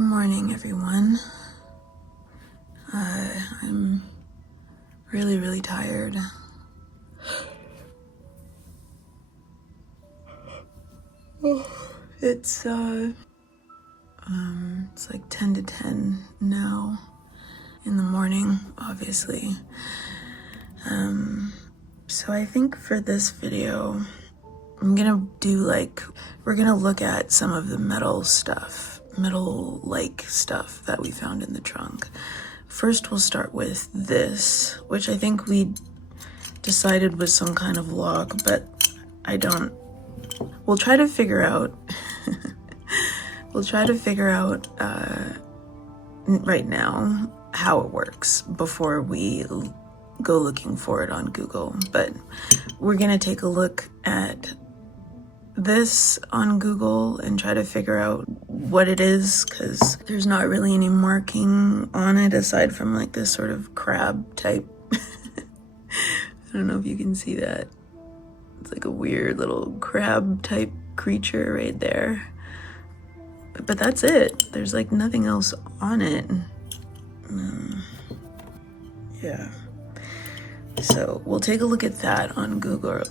Good morning, everyone. I'm really tired. It's like 10 to 10 now in the morning, obviously. So I think for this video, we're gonna look at some of the metal-like stuff that we found in the trunk. First, we'll start with this, which I think we decided was some kind of lock, but we'll try to figure out right now how it works before we go looking for it on Google. But we're gonna take a look at this on Google and try to figure out what it is, because there's not really any marking on it aside from like this sort of crab type. I don't know if you can see that. It's like a weird little crab type creature right there. But that's it. There's like nothing else on it. Yeah. So we'll take a look at that on Google.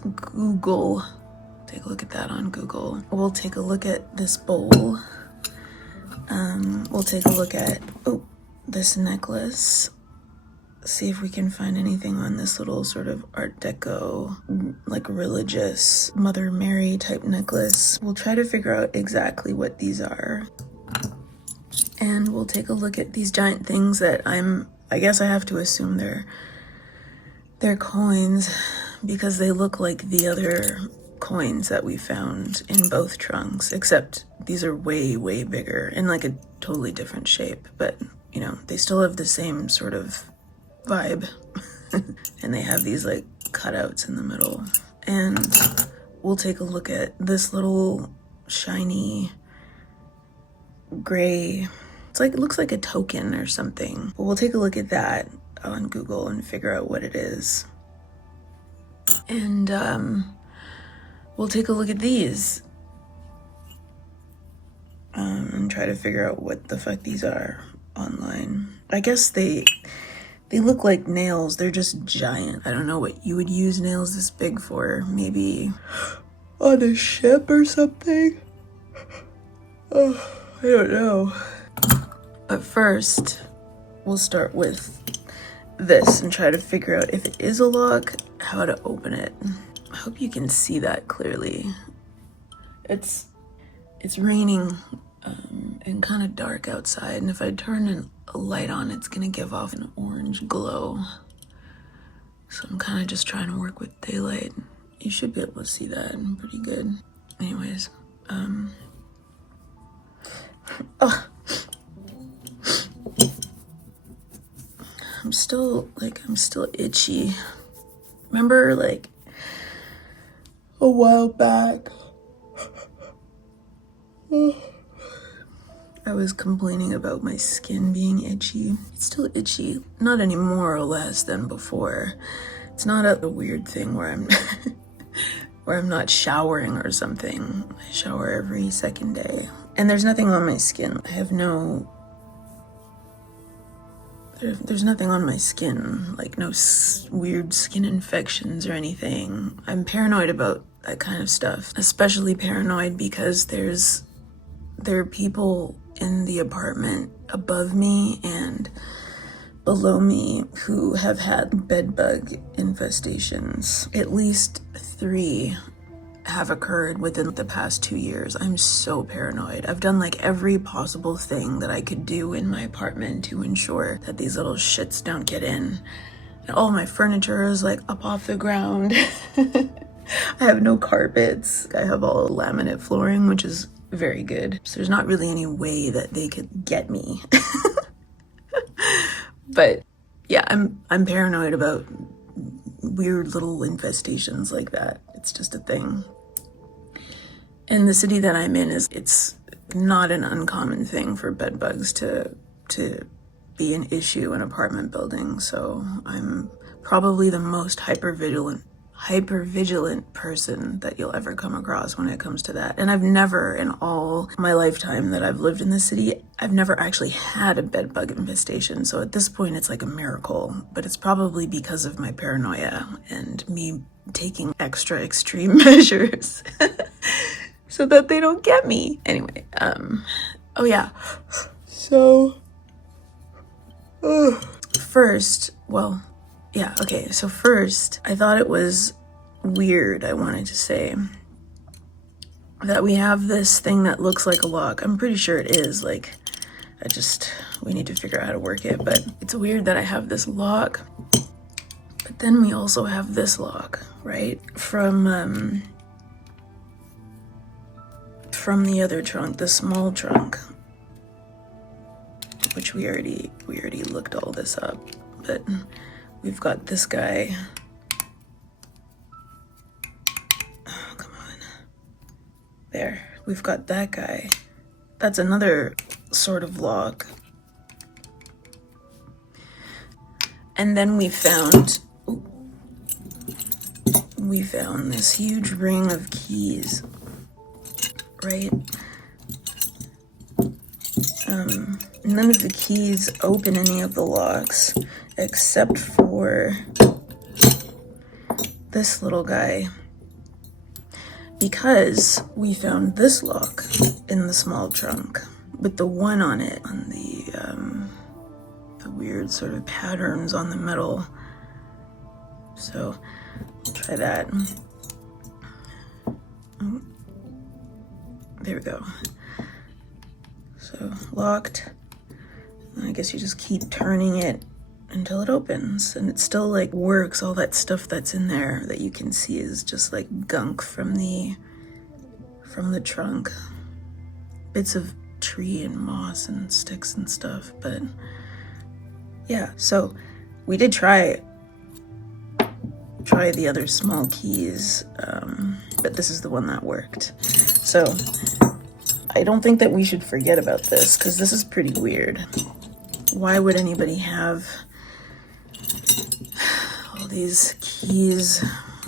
Take a look at that on Google. We'll take a look at this bowl. We'll take a look at this necklace. See if we can find anything on this little sort of Art Deco, like religious Mother Mary type necklace. We'll try to figure out exactly what these are. And we'll take a look at these giant things that I guess I have to assume they're coins, because they look like the other coins that we found in both trunks, except these are way bigger in like a totally different shape, but you know, they still have the same sort of vibe. And they have these like cutouts in the middle. And we'll take a look at this little shiny gray, it looks like a token or something. But we'll take a look at that on Google and figure out what it is. And we'll take a look at these and try to figure out what the fuck these are online. I guess they look like nails. They're just giant. I don't know what you would use nails this big for. Maybe on a ship or something? Oh, I don't know. But first, we'll start with this and try to figure out if it is a lock, how to open it. I hope you can see that clearly. It's raining and kind of dark outside, and if I turn a light on, it's gonna give off an orange glow. So I'm kind of just trying to work with daylight. You should be able to see that pretty good. Anyways, I'm still itchy. Remember like a while back, I was complaining about my skin being itchy. It's still itchy, not any more or less than before. It's not a weird thing where I'm where I'm not showering or something. I shower every second day. And there's nothing on my skin. There's nothing on my skin, like no weird skin infections or anything. I'm paranoid about that kind of stuff, especially paranoid because there are people in the apartment above me and below me who have had bed bug infestations. At least 3 have occurred within the past 2 years. I'm so paranoid. I've done like every possible thing that I could do in my apartment to ensure that these little shits don't get in. And all my furniture is like up off the ground. I have no carpets. I have all laminate flooring, which is very good. So there's not really any way that they could get me. But yeah, I'm paranoid about weird little infestations like that. It's just a thing. And the city that I'm in it's not an uncommon thing for bed bugs to be an issue in apartment buildings. So I'm probably the most hyper vigilant hyper vigilant person that you'll ever come across when it comes to that. And I've never, in all my lifetime that I've lived in the city, I've never actually had a bed bug infestation. So at this point, it's like a miracle, but it's probably because of my paranoia and me taking extra extreme measures so that they don't get me. Anyway, oh yeah. So, first, I thought it was weird, I wanted to say, that we have this thing that looks like a lock. I'm pretty sure it is, like, we need to figure out how to work it, but it's weird that I have this lock, but then we also have this lock, right? From the other trunk, the small trunk, which we already looked all this up, but we've got this guy. Oh, come on. There. We've got that guy. That's another sort of lock. And then we found this huge ring of keys, right? None of the keys open any of the locks except for this little guy, because we found this lock in the small trunk with the one on it, on the weird sort of patterns on the metal. So I'll try that. Oh, there we go. So locked. I guess you just keep turning it until it opens, and it still like works. All that stuff that's in there that you can see is just like gunk from the trunk, bits of tree and moss and sticks and stuff. But yeah, so we did try the other small keys, but this is the one that worked. So I don't think that we should forget about this, because this is pretty weird. Why would anybody have all these keys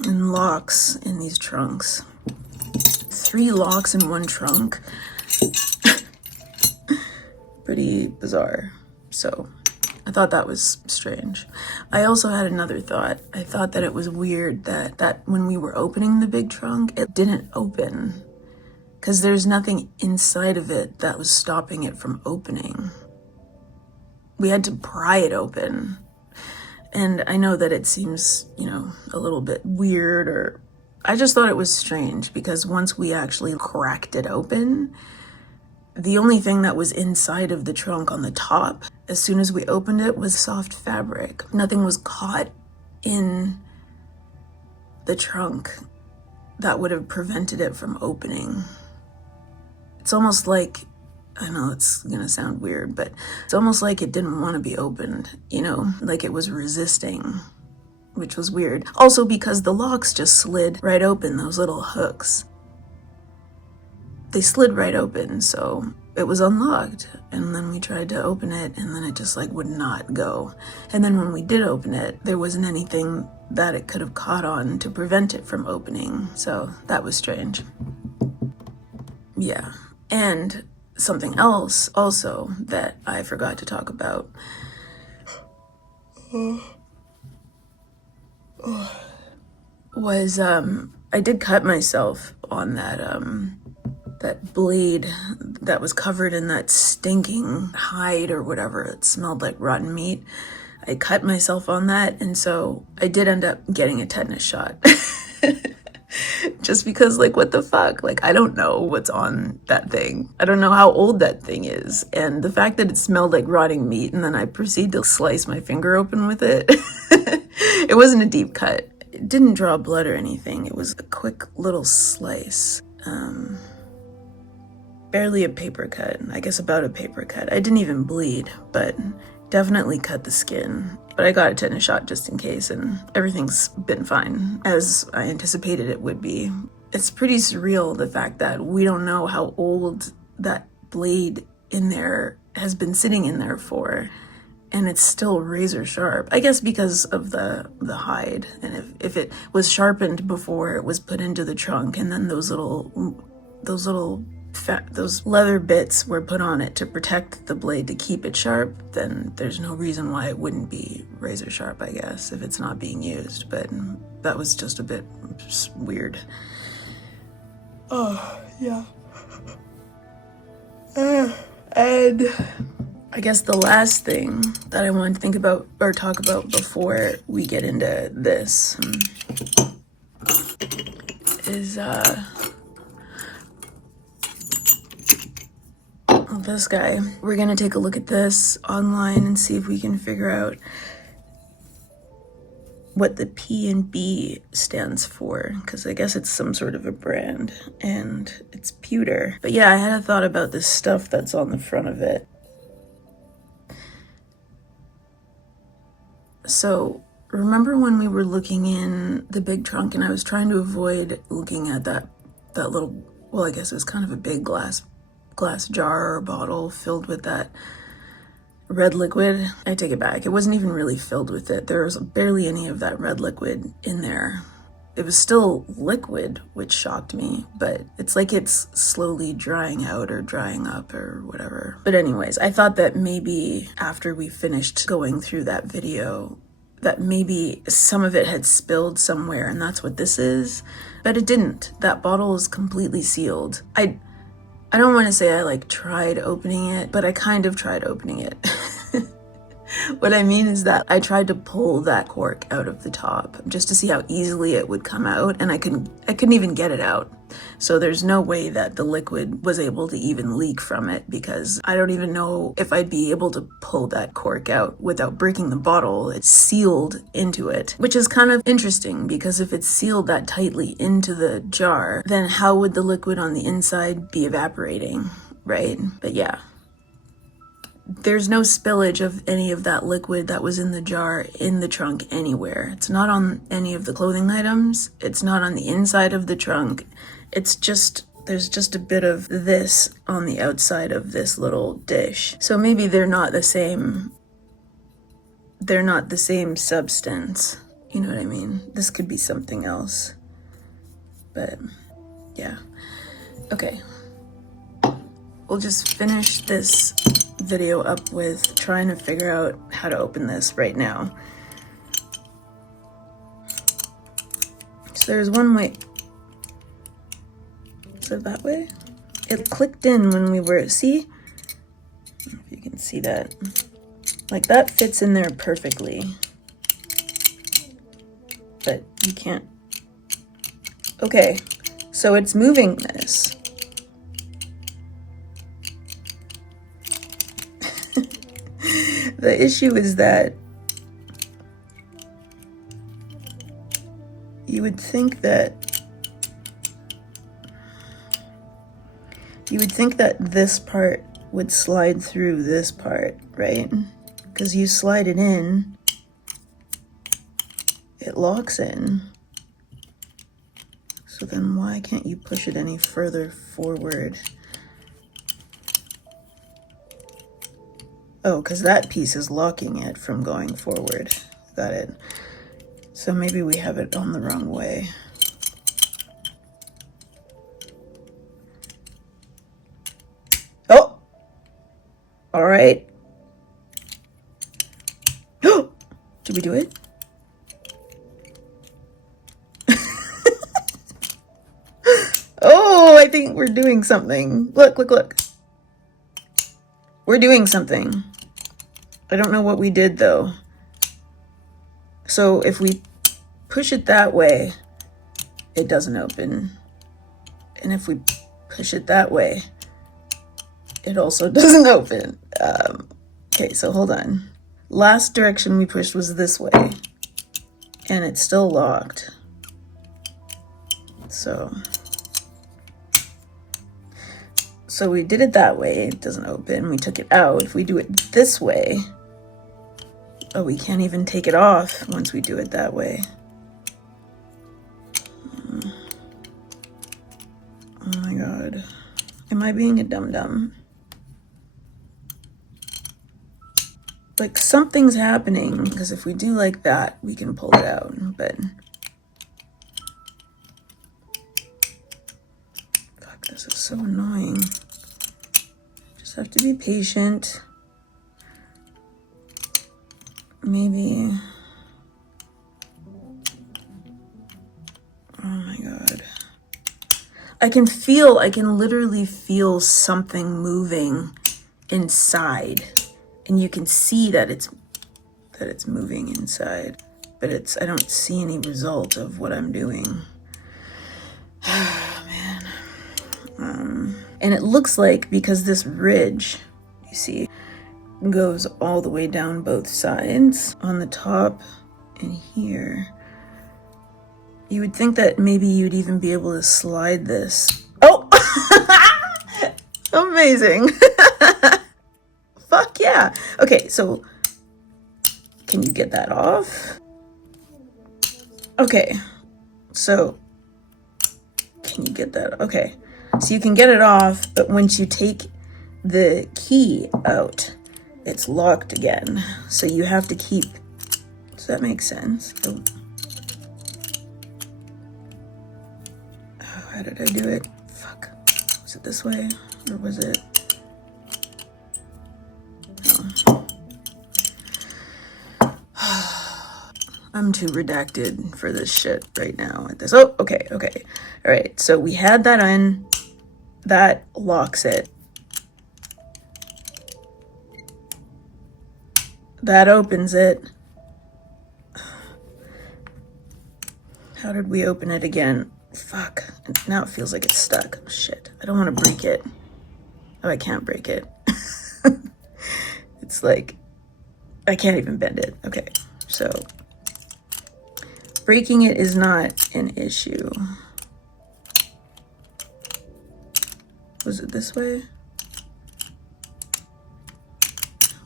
and locks in these trunks? 3 locks in one trunk? Pretty bizarre. So I thought that was strange. I also had another thought. I thought that it was weird that when we were opening the big trunk, it didn't open, because there's nothing inside of it that was stopping it from opening. We had to pry it open. And I know that it seems, a little bit weird, or I just thought it was strange, because once we actually cracked it open, the only thing that was inside of the trunk on the top, as soon as we opened it, was soft fabric. Nothing was caught in the trunk that would have prevented it from opening. It's almost like, I know it's gonna sound weird, but it's almost like it didn't want to be opened, like it was resisting, which was weird. Also because the locks just slid right open, those little hooks. They slid right open, so it was unlocked. And then we tried to open it, and then it just would not go. And then when we did open it, there wasn't anything that it could have caught on to prevent it from opening. So that was strange. Yeah. And something else also that I forgot to talk about was I did cut myself on that blade that was covered in that stinking hide or whatever. It smelled like rotten meat. I cut myself on that, and so I did end up getting a tetanus shot. Just because, what the fuck? I don't know what's on that thing. I don't know how old that thing is. And the fact that it smelled like rotting meat, and then I proceed to slice my finger open with it. It wasn't a deep cut. It didn't draw blood or anything. It was a quick little slice. Barely a paper cut. I guess about a paper cut. I didn't even bleed, but definitely cut the skin. But I got a tetanus shot just in case, and everything's been fine, as I anticipated it would be. It's pretty surreal, the fact that we don't know how old that blade in there has been sitting in there for. and it's still razor sharp. I guess because of the hide, and if it was sharpened before it was put into the trunk, and then those leather bits were put on it to protect the blade to keep it sharp, then there's no reason why it wouldn't be razor sharp, I guess, if it's not being used. But that was just a bit weird. Oh, yeah. And I guess the last thing that I want to think about or talk about before we get into this is this guy. We're gonna take a look at this online and see if we can figure out what the P and B stands for, because I guess it's some sort of a brand, and it's pewter. But yeah, I had a thought about this stuff that's on the front of it. So remember when we were looking in the big trunk, and I was trying to avoid looking at that little, well, I guess it was kind of a big glass jar or bottle filled with that red liquid. I take it back. It wasn't even really filled with it. There was barely any of that red liquid in there. It was still liquid, which shocked me, but it's like it's slowly drying out or drying up or whatever. But anyways, I thought that maybe after we finished going through that video, that maybe some of it had spilled somewhere, and that's what this is, but it didn't. That bottle is completely sealed. I don't want to say I tried opening it, but I kind of tried opening it. What I mean is that I tried to pull that cork out of the top just to see how easily it would come out, and I couldn't even get it out. So there's no way that the liquid was able to even leak from it, because I don't even know if I'd be able to pull that cork out without breaking the bottle. It's sealed into it, which is kind of interesting, because if it's sealed that tightly into the jar, then how would the liquid on the inside be evaporating, right? But yeah. There's no spillage of any of that liquid that was in the jar in the trunk anywhere. It's not on any of the clothing items. It's not on the inside of the trunk. It's just, there's just a bit of this on the outside of this little dish. So maybe they're not the same substance. You know what I mean? This could be something else. But yeah. Okay. We'll just finish this video up with trying to figure out how to open this right now. So there's one way. Is it that way? It clicked in when we were, see? I don't know if you can see that. Like, that fits in there perfectly. But you can't. Okay, so it's moving this. The issue is that you would think that this part would slide through this part, right? Because you slide it in, it locks in. So then why can't you push it any further forward? Oh, because that piece is locking it from going forward. Got it. So maybe we have it on the wrong way. Oh! All right. Did we do it? Oh, I think we're doing something. Look, look, look. We're doing something. I don't know what we did though. So if we push it that way, it doesn't open. And if we push it that way, it also doesn't open. Okay, so hold on. Last direction we pushed was this way, and it's still locked. So we did it that way, it doesn't open. We took it out. If we do it this way, oh, we can't even take it off once we do it that way. Oh my God. Am I being a dum-dum? like something's happening, because if we do like that, we can pull it out, but fuck, this is so annoying. Just have to be patient. Maybe, oh my God. I can literally feel something moving inside, and you can see that it's moving inside, but I don't see any result of what I'm doing. Oh, man. And it looks like, because this ridge, you see, goes all the way down both sides on the top and here, you would think that maybe you'd even be able to slide this. Oh, amazing. Fuck yeah. Okay, so can you get that off? Okay, so can you get that? Okay, so you can get it off, but once you take the key out, it's locked again. So you have to keep, does that make sense? Oh, how did I do it? Fuck, was it this way or was it? I'm too redacted for this shit right now at this. Oh, okay. All right, so we had that in. That locks it. That opens it. How did we open it again? Fuck, now it feels like it's stuck. Oh, shit, I don't want to break it. Oh, I can't break it. It's like, I can't even bend it. Okay, so breaking it is not an issue. Was it this way?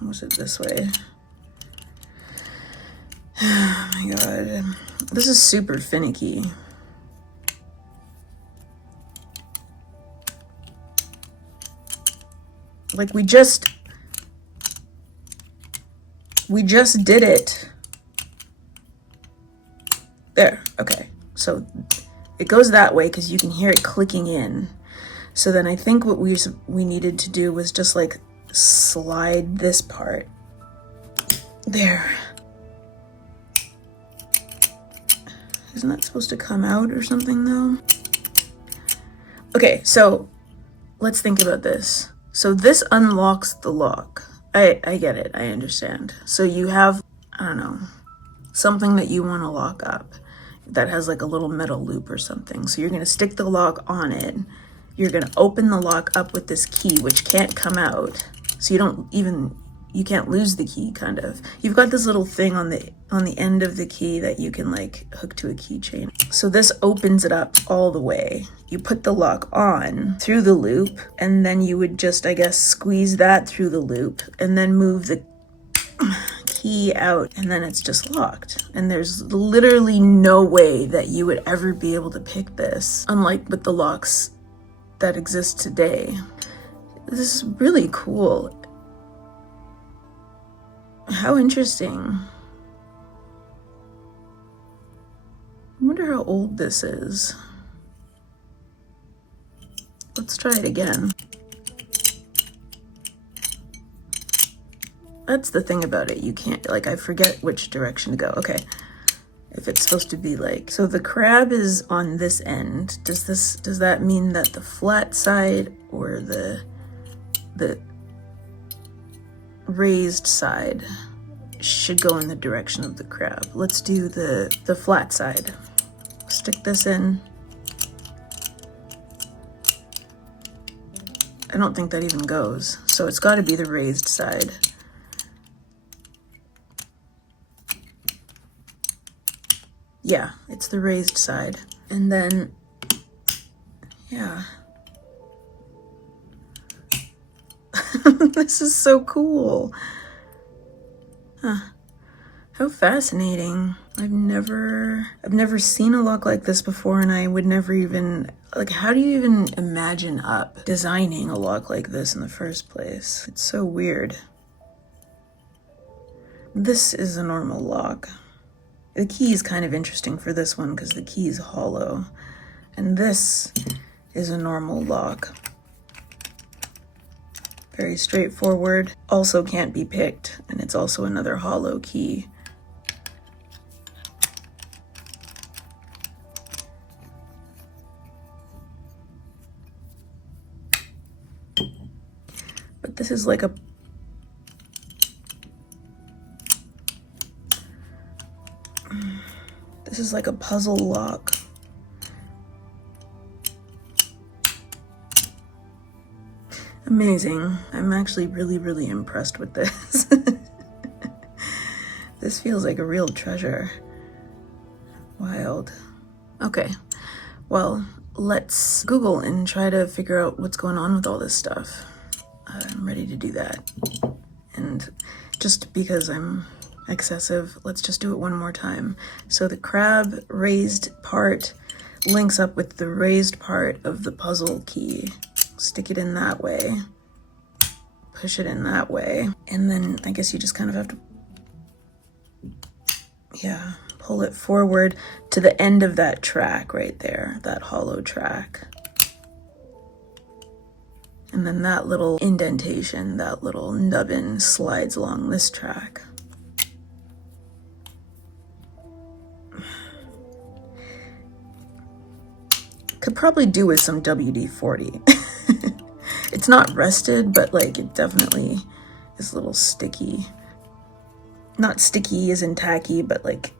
Was it this way? Oh my God. This is super finicky. Like we just did it. There, okay. So it goes that way because you can hear it clicking in. So then I think what we needed to do was just like slide this part. There. Isn't that supposed to come out or something though? Okay, so let's think about this. So this unlocks the lock. I get it, I understand. So you have, I don't know, something that you want to lock up that has like a little metal loop or something. So you're gonna stick the lock on it. You're gonna open the lock up with this key, which can't come out. So you can't lose the key, kind of. You've got this little thing on the end of the key that you can like hook to a keychain. So this opens it up all the way. You put the lock on through the loop, and then you would just, I guess, squeeze that through the loop and then move the key out, and then it's just locked. And there's literally no way that you would ever be able to pick this, unlike with the locks that exist today. This is really cool. How interesting. I wonder how old this is. Let's try it again. That's the thing about it. You can't, like, I forget which direction to go. Okay. If it's supposed to be like, so the crab is on this end. Does that mean that the flat side or the raised side should go in the direction of the crab? Let's do the flat side. Stick this in. I don't think that even goes. So it's got to be the raised side. Yeah, it's the raised side. And then, yeah. This is so cool. Huh. How fascinating. I've never seen a lock like this before, and I would never even, like, how do you even imagine designing a lock like this in the first place? It's so weird. This is a normal lock. The key is kind of interesting for this one because the key is hollow. And this is a normal lock. Very straightforward. Also can't be picked, and it's also another hollow key. But this is like a puzzle lock. Amazing. I'm actually really impressed with this. This feels like a real treasure. Wild. Okay, well, let's Google and try to figure out what's going on with all this stuff. I'm ready to do that. And just because I'm excessive, let's just do it one more time. So the crab raised part links up with the raised part of the puzzle key. Stick it in that way, push it in that way, and then I guess you just kind of have to, yeah, pull it forward to the end of that track right there, that hollow track. And then that little indentation, that little nubbin slides along this track. Could probably do with some WD-40. It's not rusted, but like it definitely is a little sticky. Not sticky as in tacky, but like,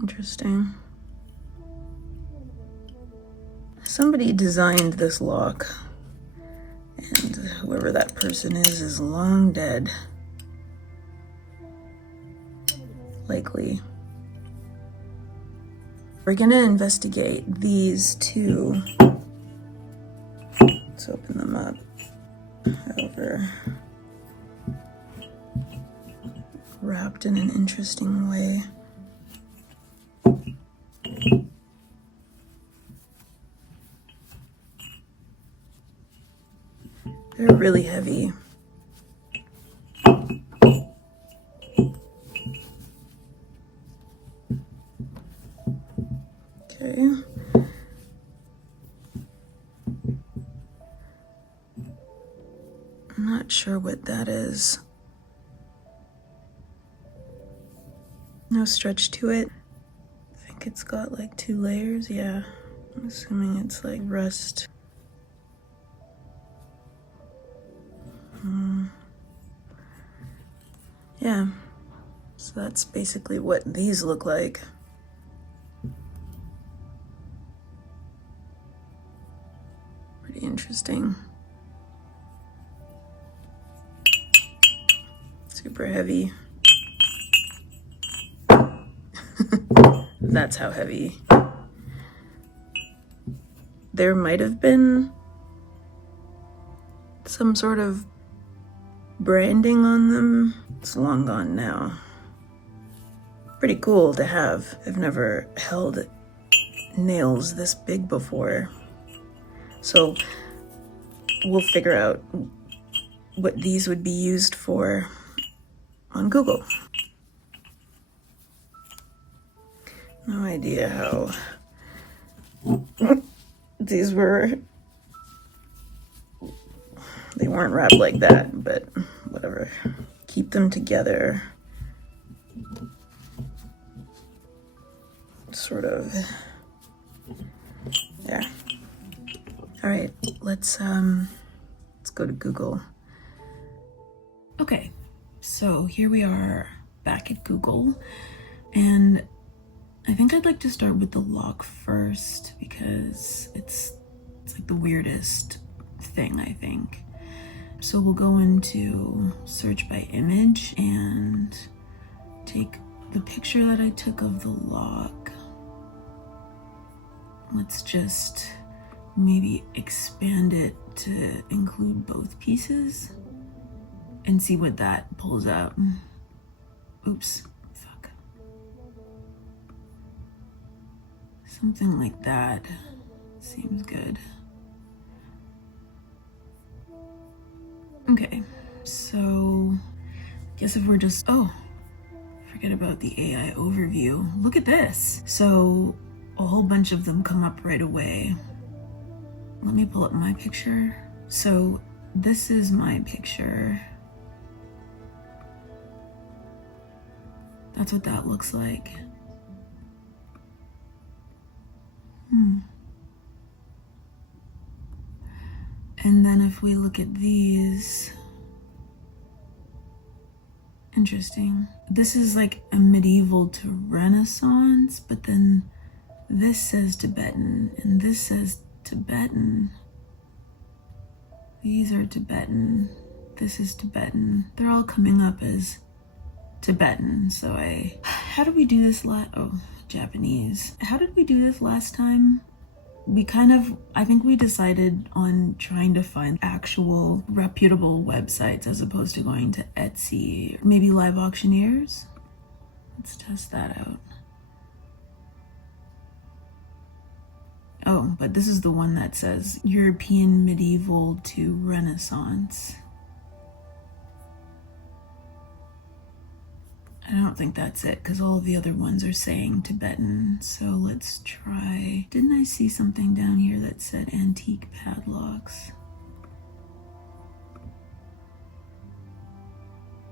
Interesting. Somebody designed this lock, and whoever that person is long dead. Likely. We're gonna investigate these two. Let's open them up. However, wrapped in an interesting way. They're really heavy. Okay. I'm not sure what that is. No stretch to it. I think it's got like 2 layers, yeah. I'm assuming it's like rust. Yeah, so that's basically what these look like. Pretty interesting. Super heavy. That's how heavy. There might have been some sort of branding on them. It's long gone now. Pretty cool to have. I've never held nails this big before. So we'll figure out what these would be used for on Google. No idea how these were. They weren't wrapped like that, but whatever. Keep them together. Sort of. There. All right, let's go to Google. Okay, so here we are back at Google, and I think I'd like to start with the lock first because it's like the weirdest thing, I think. So we'll go into search by image and take the picture that I took of the lock. Let's just maybe expand it to include both pieces and see what that pulls out. Oops, fuck. Something like that. Seems good. Okay, so I guess if we're just, oh, forget about the AI overview. Look at this. So a whole bunch of them come up right away. Let me pull up my picture. So this is my picture. That's what that looks like. And then if we look at these, interesting. This is like a medieval to Renaissance, but then this says Tibetan and this says Tibetan. These are Tibetan. This is Tibetan. They're all coming up as Tibetan. So how did we do this Japanese. How did we do this last time? I think we decided on trying to find actual reputable websites as opposed to going to Etsy, or maybe live auctioneers. Let's test that out. Oh, but this is the one that says European medieval to Renaissance. I don't think that's it, because all of the other ones are saying Tibetan. So let's try. Didn't I see something down here that said antique padlocks?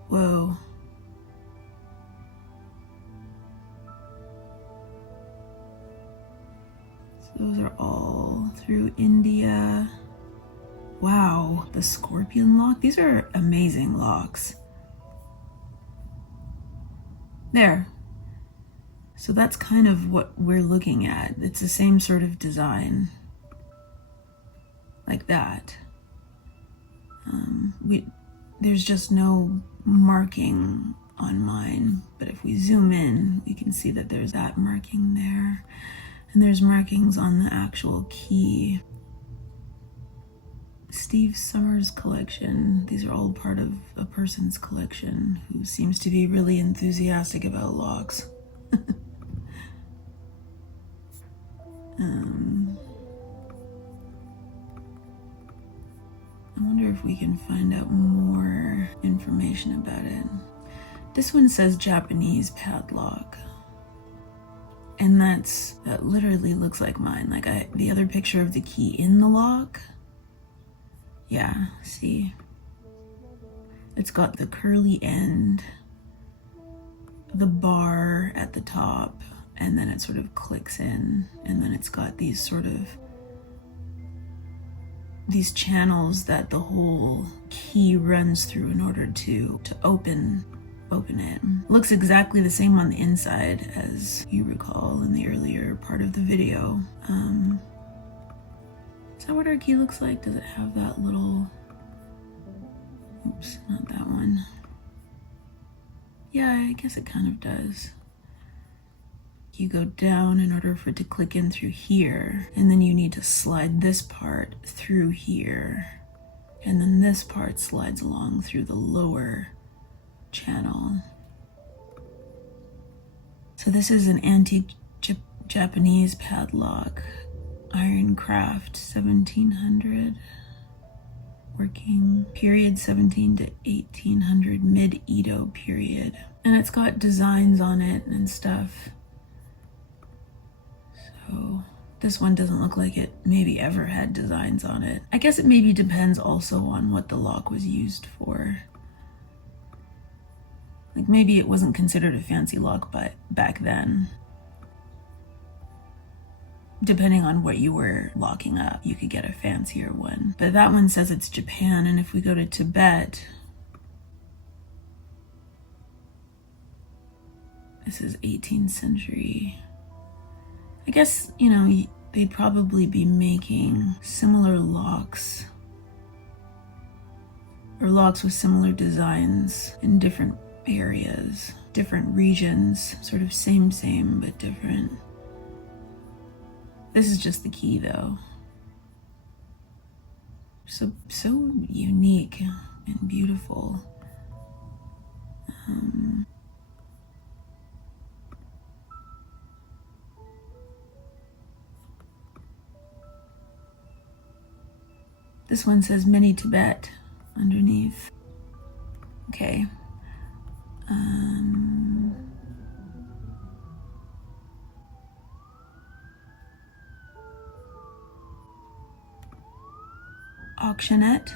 Whoa. So those are all through India. Wow, the scorpion lock. These are amazing locks. There. So that's kind of what we're looking at. It's the same sort of design. Like that. There's just no marking on mine, but if we zoom in, we can see that there's that marking there. And there's markings on the actual key. Steve Summers' collection. These are all part of a person's collection who seems to be really enthusiastic about locks. I wonder if we can find out more information about it. This one says Japanese padlock. And that literally looks like mine. Like the other picture of the key in the lock. Yeah, see? It's got the curly end, the bar at the top, and then it sort of clicks in, and then it's got these channels that the whole key runs through in order to open it. Looks exactly the same on the inside as you recall in the earlier part of the video. Is that what our key looks like? Does it have that little... Oops, not that one. Yeah, I guess it kind of does. You go down in order for it to click in through here, and then you need to slide this part through here, and then this part slides along through the lower channel. So this is an antique Japanese padlock. Iron craft, 1700, working period 17 to 1800, mid-Edo period. And it's got designs on it and stuff. So this one doesn't look like it maybe ever had designs on it. I guess it maybe depends also on what the lock was used for. Like maybe it wasn't considered a fancy lock back then. Depending on what you were locking up, you could get a fancier one. But that one says it's Japan, and if we go to Tibet, this is 18th century. I guess, you know, they'd probably be making similar locks, or locks with similar designs in different areas, different regions, sort of same, but different. This is just the key though. So unique and beautiful. This one says Mini Tibet underneath. Okay. Auctionette.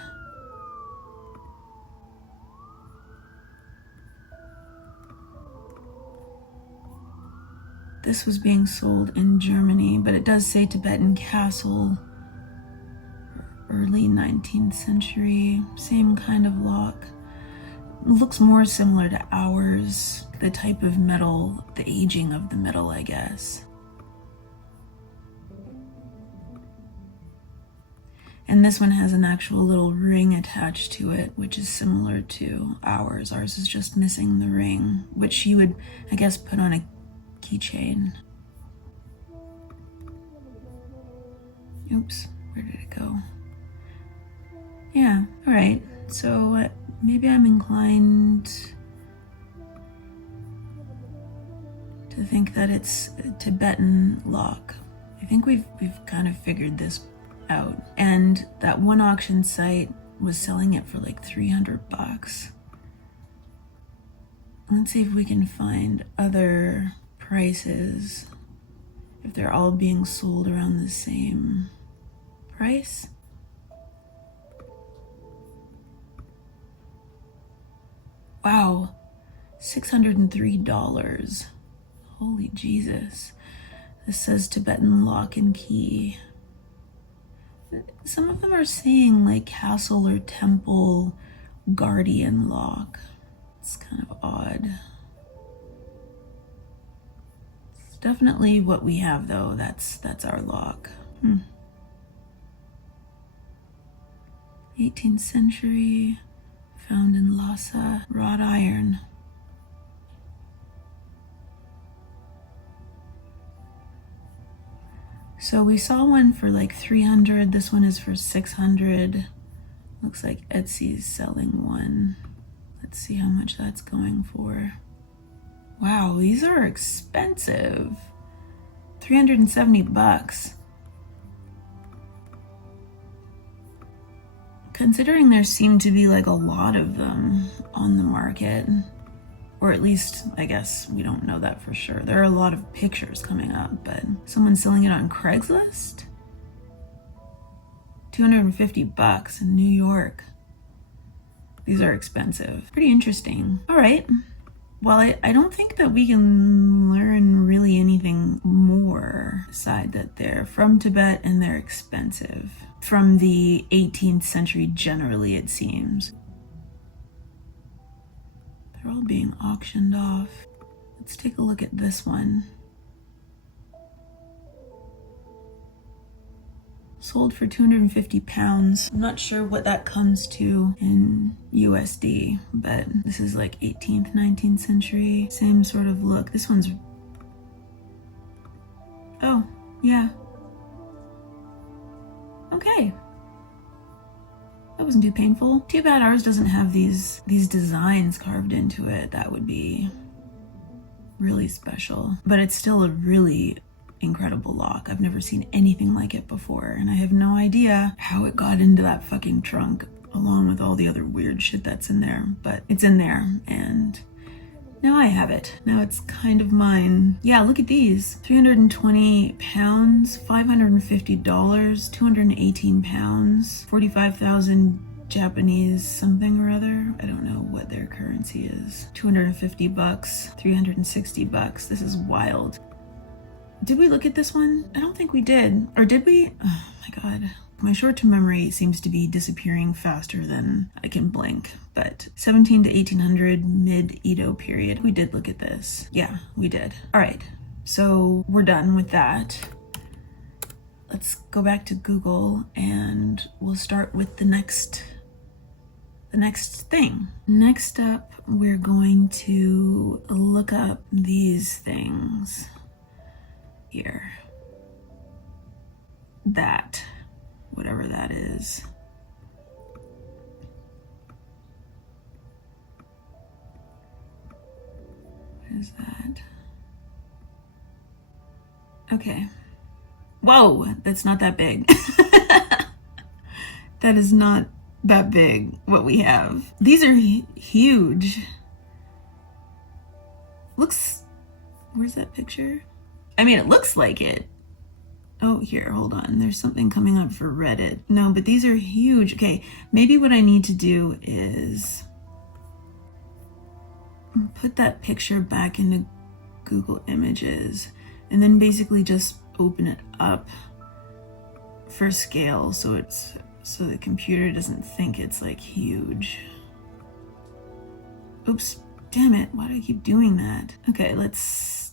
This was being sold in Germany, but it does say Tibetan castle, early 19th century, same kind of lock. It looks more similar to ours, the type of metal, the aging of the metal, I guess. And this one has an actual little ring attached to it, which is similar to ours. Ours is just missing the ring, which you would, I guess, put on a keychain. Oops, where did it go? Yeah, all right. So maybe I'm inclined to think that it's a Tibetan lock. I think we've kind of figured this out. And that one auction site was selling it for like $300. Let's see if we can find other prices, if they're all being sold around the same price. Wow, $603. Holy Jesus. This says Tibetan lock and key. Some of them are saying like castle or temple guardian lock. It's kind of odd. It's definitely what we have though. That's our lock. 18th century, found in Lhasa, wrought iron. So we saw one for like 300. This one is for 600. Looks like Etsy's selling one. Let's see how much that's going for. Wow, these are expensive. $370. Considering there seem to be like a lot of them on the market, or at least, I guess we don't know that for sure. There are a lot of pictures coming up, but someone's selling it on Craigslist? $250 in New York. These are expensive. Pretty interesting. All right. Well, I don't think that we can learn really anything more aside that they're from Tibet and they're expensive. From the 18th century generally, it seems. They're all being auctioned off. Let's take a look at this one. Sold for 250 pounds. I'm not sure what that comes to in USD, but this is like 18th, 19th century. Same sort of look. This one's... Oh, yeah. Okay. That wasn't too painful. Too bad ours doesn't have these designs carved into it. That would be really special. But it's still a really incredible lock. I've never seen anything like it before, and I have no idea how it got into that fucking trunk along with all the other weird shit that's in there, but it's in there, and now I have it. Now it's kind of mine. Yeah, look at these. 320 pounds, $550, 218 pounds, 45,000 Japanese something or other. I don't know what their currency is. $250, $360. This is wild. Did we look at this one? I don't think we did. Or did we? Oh my God. My short-term memory seems to be disappearing faster than I can blink. But 17 to 1800 mid-Edo period. We did look at this. Yeah, we did. All right, so we're done with that. Let's go back to Google and we'll start with the next thing. Next up, we're going to look up these things here. That, whatever that is. What is that? Okay. Whoa, that's not that big. That is not that big, what we have. These are huge. Looks, where's that picture? I mean, it looks like it. Oh, here, hold on. There's something coming up for Reddit. No, but these are huge. Okay, maybe what I need to do is put that picture back into Google Images and then basically just open it up for scale so the computer doesn't think it's like huge. Oops, damn it, why do I keep doing that? Okay, let's,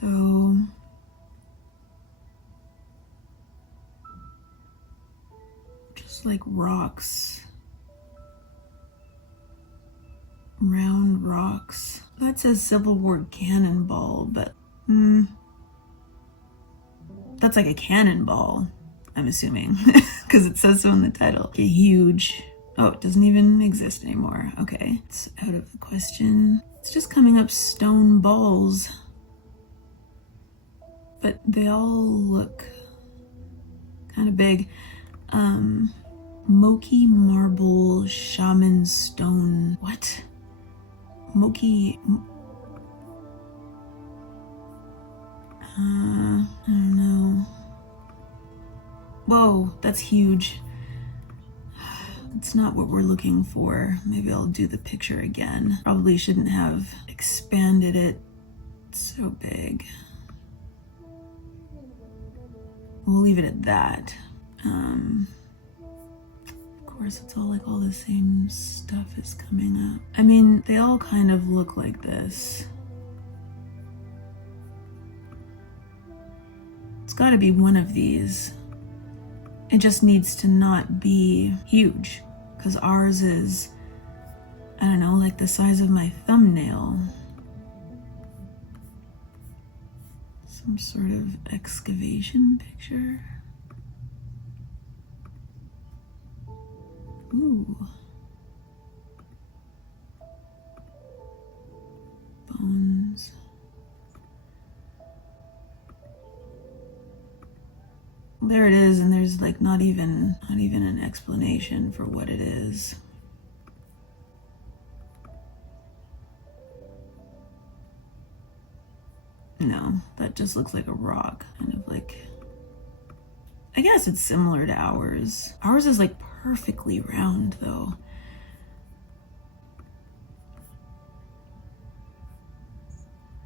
so just like rocks, round rocks. That says Civil War cannonball, but that's like a cannonball, I'm assuming, because it says so in the title. Okay, huge. Oh, it doesn't even exist anymore. Okay, it's out of the question. It's just coming up stone balls, but they all look kind of big. Moki marble shaman stone. What? Moki. I don't know. Whoa, that's huge. It's not what we're looking for. Maybe I'll do the picture again. Probably shouldn't have expanded it so big. We'll leave it at that. Of course, it's all like all the same stuff is coming up. I mean, they all kind of look like this. It's got to be one of these. It just needs to not be huge, because ours is, I don't know, like the size of my thumbnail. Some sort of excavation picture. Ooh. Bones. There it is, and there's like not even an explanation for what it is. No, that just looks like a rock, kind of like, I guess it's similar to ours. Ours is like perfectly round though.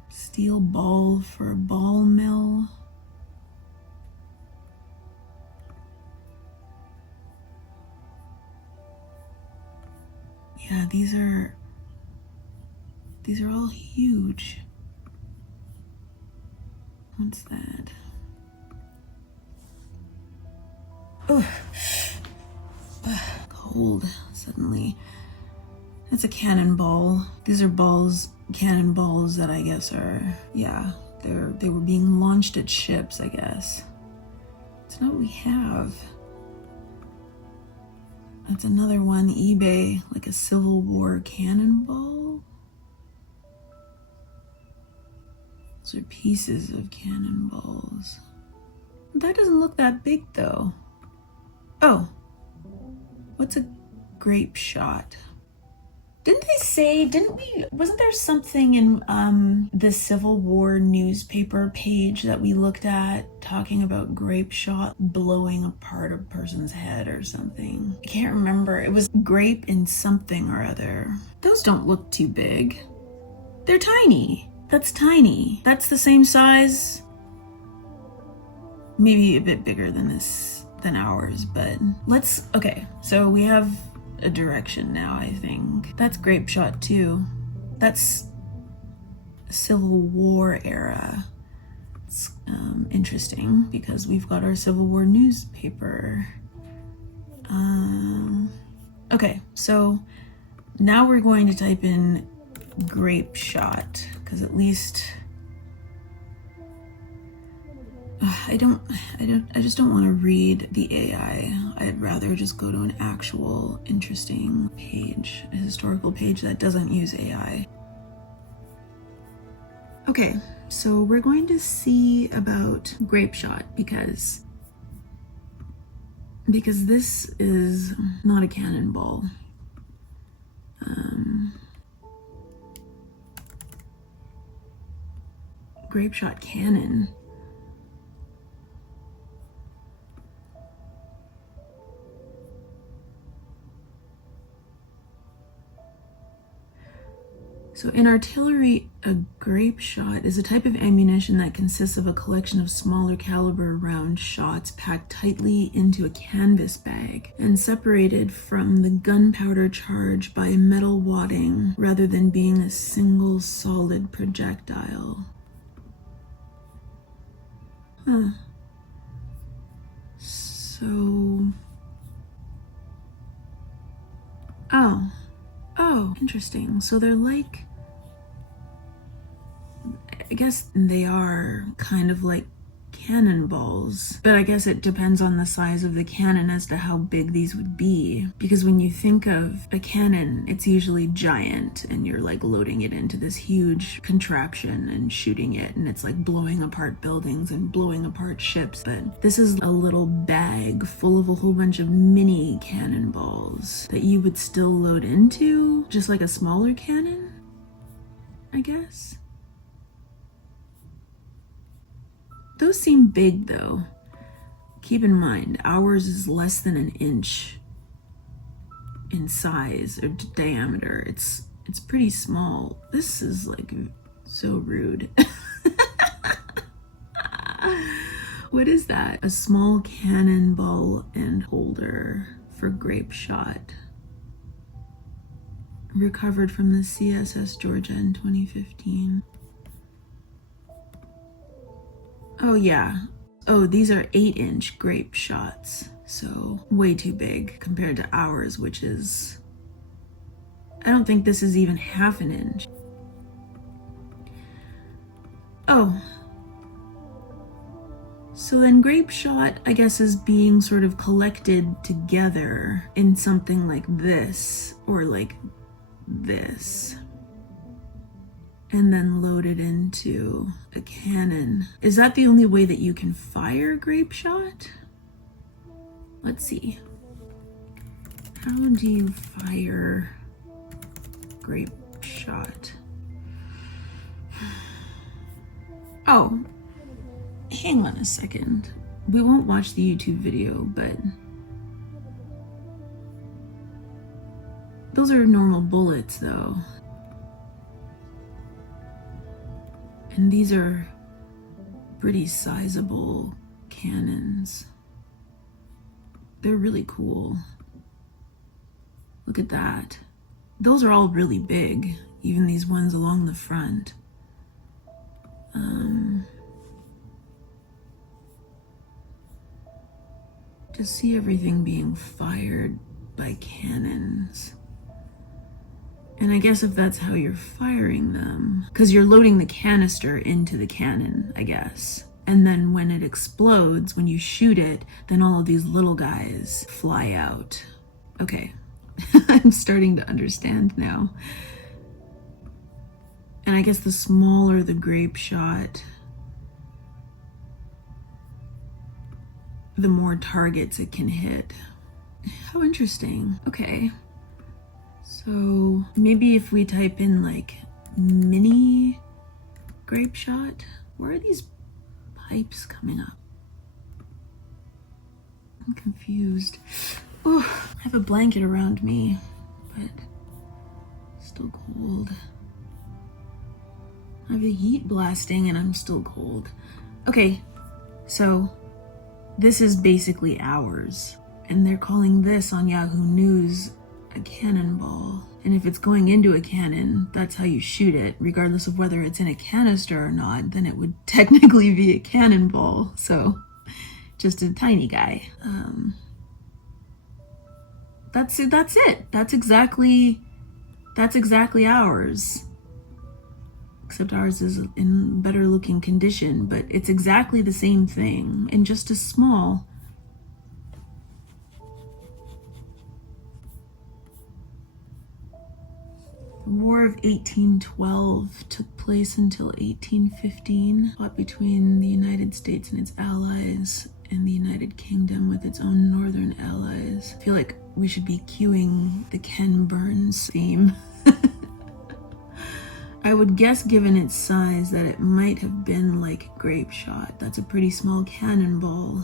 Steel ball for a ball mill. Yeah, these are all huge. What's that? Oh, cold suddenly. That's a cannonball. These are cannonballs that I guess are, yeah, they were being launched at ships, I guess. It's not what we have. That's another one, eBay, like a Civil War cannonball. Those are pieces of cannonballs. That doesn't look that big though. Oh, what's a grape shot? Wasn't there something in the Civil War newspaper page that we looked at talking about grape shot blowing apart a person's head or something? I can't remember. It was grape in something or other. Those don't look too big. They're tiny. That's tiny. That's the same size. Maybe a bit bigger than ours, but okay, so we have a direction now, I think. That's grape shot too. That's Civil War era. It's interesting because we've got our Civil War newspaper. Okay, so now we're going to type in grape shot, because at least I just don't want to read the AI. I'd rather just go to an actual interesting page, a historical page that doesn't use AI. Okay, so we're going to see about grape shot because this is not a cannonball. Grape shot cannon. So in artillery, a grape shot is a type of ammunition that consists of a collection of smaller caliber round shots packed tightly into a canvas bag and separated from the gunpowder charge by metal wadding rather than being a single solid projectile. Huh. So... Oh, interesting. So they're like... I guess they are kind of like cannonballs, but I guess it depends on the size of the cannon as to how big these would be. Because when you think of a cannon, it's usually giant and you're like loading it into this huge contraption and shooting it, and it's like blowing apart buildings and blowing apart ships. But this is a little bag full of a whole bunch of mini cannonballs that you would still load into, just like a smaller cannon, I guess. Those seem big though. Keep in mind, ours is less than an inch in size or diameter. It's pretty small. This is like so rude. What is that? A small cannonball and holder for grape shot. Recovered from the CSS Georgia in 2015. Oh yeah. Oh, these are 8-inch grape shots. So way too big compared to ours, which is... I don't think this is even half an inch. Oh. So then grape shot, I guess, is being sort of collected together in something like this, or like this, and then loaded into a cannon. Is that the only way that you can fire grape shot? Let's see. How do you fire grape shot? Oh, hang on a second. We won't watch the YouTube video, but those are normal bullets though. And these are pretty sizable cannons. They're really cool. Look at that. Those are all really big, even these ones along the front. To see everything being fired by cannons. And I guess if that's how you're firing them, because you're loading the canister into the cannon, I guess. And then when it explodes, when you shoot it, then all of these little guys fly out. Okay, I'm starting to understand now. And I guess the smaller the grape shot, the more targets it can hit. How interesting. Okay. So maybe if we type in like mini grape shot, where are these pipes coming up? I'm confused. Oh, I have a blanket around me, but still cold. I have the heat blasting and I'm still cold. Okay, so this is basically ours, and they're calling this on Yahoo News a cannonball. And if it's going into a cannon, that's how you shoot it, regardless of whether it's in a canister or not, then it would technically be a cannonball. So just a tiny guy. That's it. That's exactly ours. Except ours is in better looking condition, but it's exactly the same thing and just as small. The War of 1812 took place until 1815, fought between the United States and its allies and the United Kingdom with its own northern allies. I feel like we should be cueing the Ken Burns theme. I would guess, given its size, that it might have been like grape shot. That's a pretty small cannonball.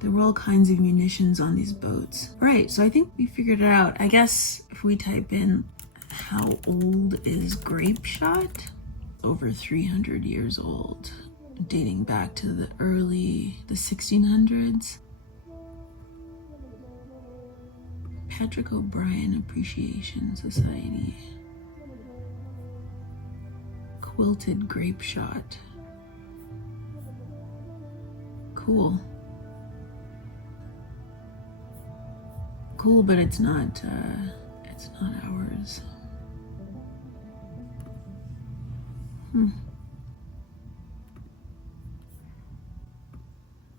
There were all kinds of munitions on these boats. All right, so I think we figured it out. I guess if we type in how old is grape shot? Over 300 years old, dating back to the 1600s. Patrick O'Brien Appreciation Society. Quilted grape shot. Cool. Cool, but it's not ours.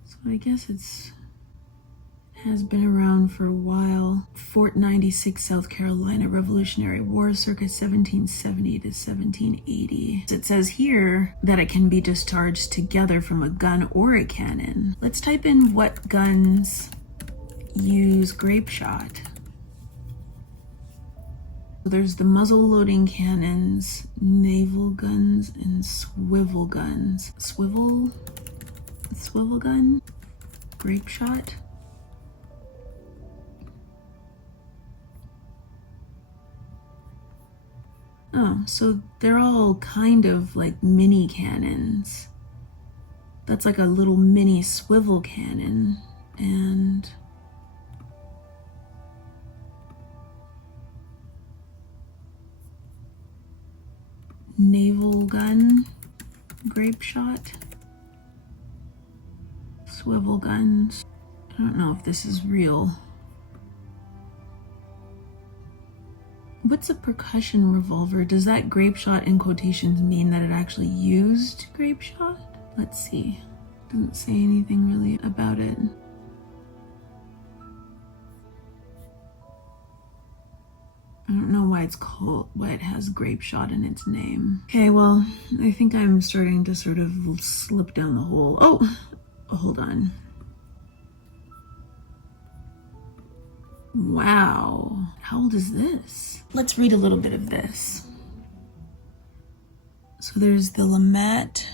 So I guess has been around for a while. Fort 96, South Carolina, Revolutionary War, circa 1770 to 1780. It says here that it can be discharged together from a gun or a cannon. Let's type in what guns use grape shot. So there's the muzzle loading cannons, naval guns, and swivel guns. Swivel gun, grape shot. Oh, so they're all kind of like mini cannons. That's like a little mini swivel cannon, and naval gun, grape shot, swivel guns. I don't know if this is real. What's a percussion revolver? Does that grape shot in quotations mean that it actually used grape shot? Let's see. Doesn't say anything really about it. I don't know why it has grape shot in its name. Okay, well, I think I'm starting to sort of slip down the hole. Oh, hold on. Wow, how old is this? Let's read a little bit of this. So there's the 𝔻𝕚𝕚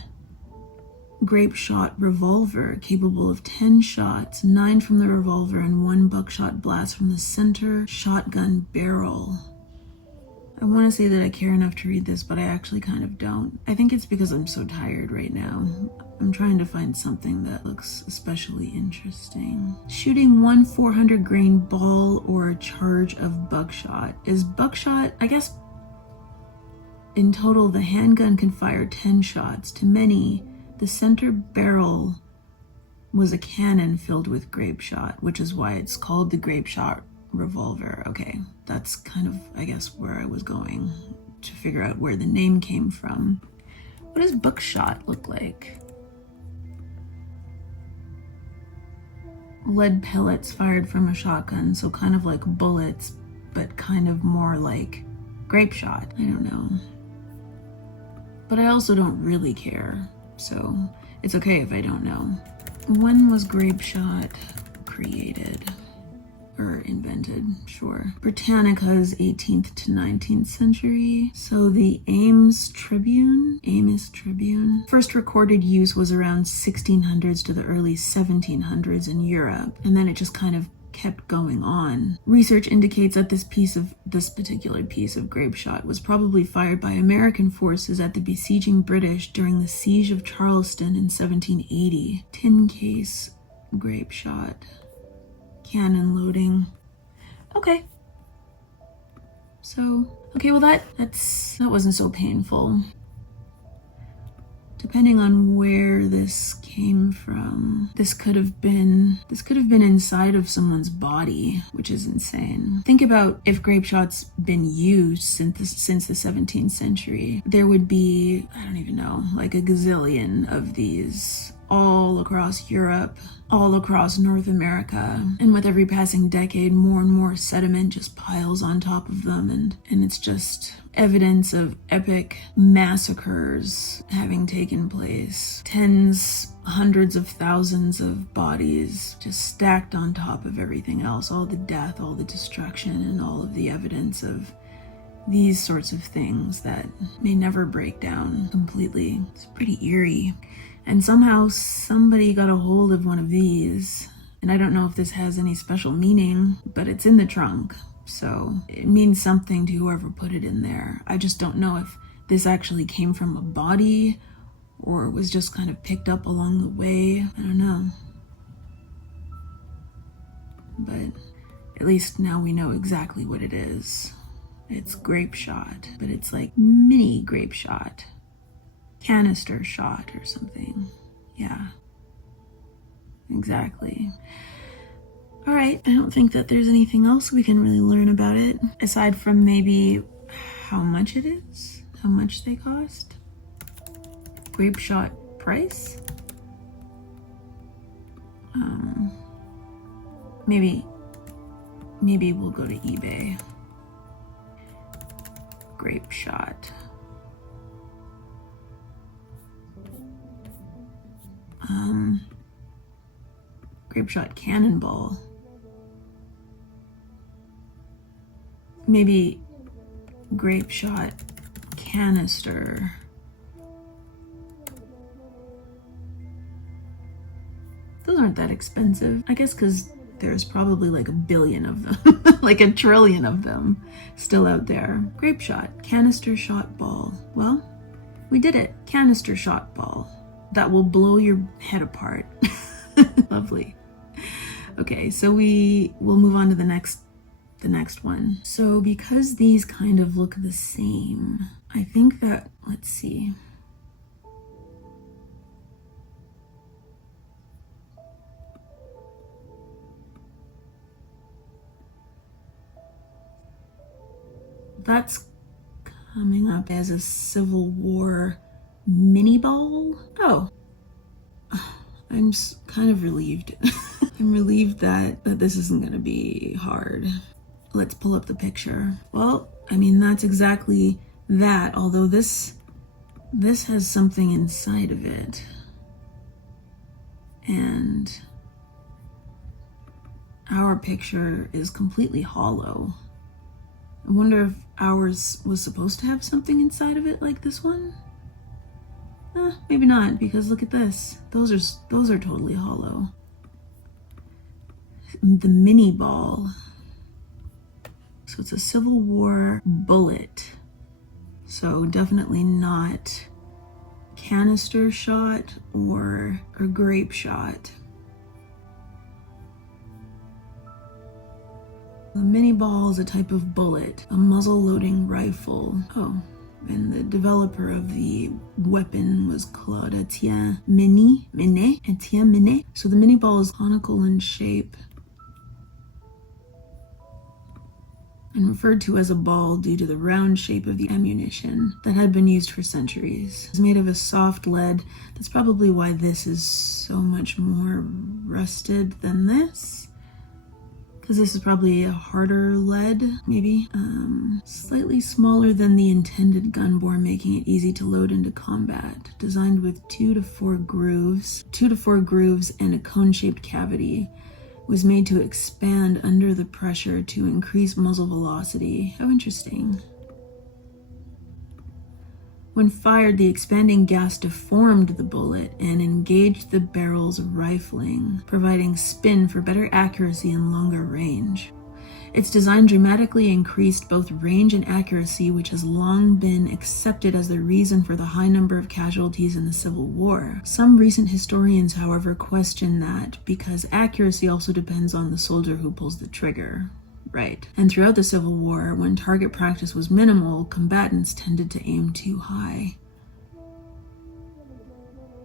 grape shot revolver, capable of 10 shots, 9 from the revolver and 1 buckshot blast from the center shotgun barrel. I want to say that I care enough to read this, but I actually kind of don't. I think it's because I'm so tired right now. I'm trying to find something that looks especially interesting. Shooting 1 400 grain ball or a charge of buckshot. Is buckshot, I guess in total the handgun can fire 10 shots. To many, the center barrel was a cannon filled with grape shot, which is why it's called the grape shot revolver. Okay, that's kind of, I guess, where I was going to figure out where the name came from. What does buckshot look like? Lead pellets fired from a shotgun, so kind of like bullets, but kind of more like grape shot. I don't know. But I also don't really care, so it's okay if I don't know. When was grape shot created? Or invented, sure. Britannica's 18th to 19th century. So the Ames Tribune, first recorded use was around 1600s to the early 1700s in Europe, and then it just kind of kept going on. Research indicates that this particular piece of grape shot was probably fired by American forces at the besieging British during the siege of Charleston in 1780. Tin case grape shot. Cannon loading. Okay. So, okay, well that wasn't so painful. Depending on where this came from, this could have been inside of someone's body, which is insane. Think about if grape shot's been used since the 17th century. There would be, I don't even know, like a gazillion of these all across Europe, all across North America. And with every passing decade, more and more sediment just piles on top of them. And it's just evidence of epic massacres having taken place. Tens, hundreds of thousands of bodies just stacked on top of everything else. All the death, all the destruction, and all of the evidence of these sorts of things that may never break down completely. It's pretty eerie. And somehow somebody got a hold of one of these. And I don't know if this has any special meaning, but it's in the trunk. So it means something to whoever put it in there. I just don't know if this actually came from a body or was just kind of picked up along the way. I don't know. But at least now we know exactly what it is. It's grape shot, but it's like mini grape shot. Canister shot or something. Yeah. Exactly. All right, I don't think that there's anything else we can really learn about it, aside from maybe how much it is, how much they cost. Grape shot price? Maybe we'll go to eBay. Grape shot. Grape shot cannonball. Maybe grape shot canister. Those aren't that expensive. I guess because there's probably like 1 billion of them, like 1 trillion of them still out there. Grape shot, canister shot ball. Well, we did it. Canister shot ball. That will blow your head apart. Lovely. Okay, so we'll move on to the next one. So because these kind of look the same, I think that, let's see. That's coming up as a Civil War mini ball. Oh, I'm kind of relieved. I'm relieved that this isn't going to be hard. Let's pull up the picture. Well, I mean, that's exactly that, although this has something inside of it. And our picture is completely hollow. I wonder if ours was supposed to have something inside of it like this one? Maybe not, because look at this. Those are totally hollow. The mini ball. So it's a Civil War bullet. So definitely not canister shot or grape shot. The mini ball is a type of bullet, a muzzle-loading rifle. Oh, and the developer of the weapon was 𝔻𝕚𝕚𝕚𝕚. So the mini ball is conical in shape and referred to as a ball due to the round shape of the ammunition that had been used for centuries. It's made of a soft lead. That's probably why this is so much more rusted than this. Because this is probably a harder lead, maybe. Slightly smaller than the intended gun bore, making it easy to load into combat. Designed with 2 to 4 grooves and a cone-shaped cavity. Was made to expand under the pressure to increase muzzle velocity. How interesting. When fired, the expanding gas deformed the bullet and engaged the barrel's rifling, providing spin for better accuracy and longer range. Its design dramatically increased both range and accuracy, which has long been accepted as the reason for the high number of casualties in the Civil War. Some recent historians, however, question that because accuracy also depends on the soldier who pulls the trigger. Right. And throughout the Civil War, when target practice was minimal, combatants tended to aim too high.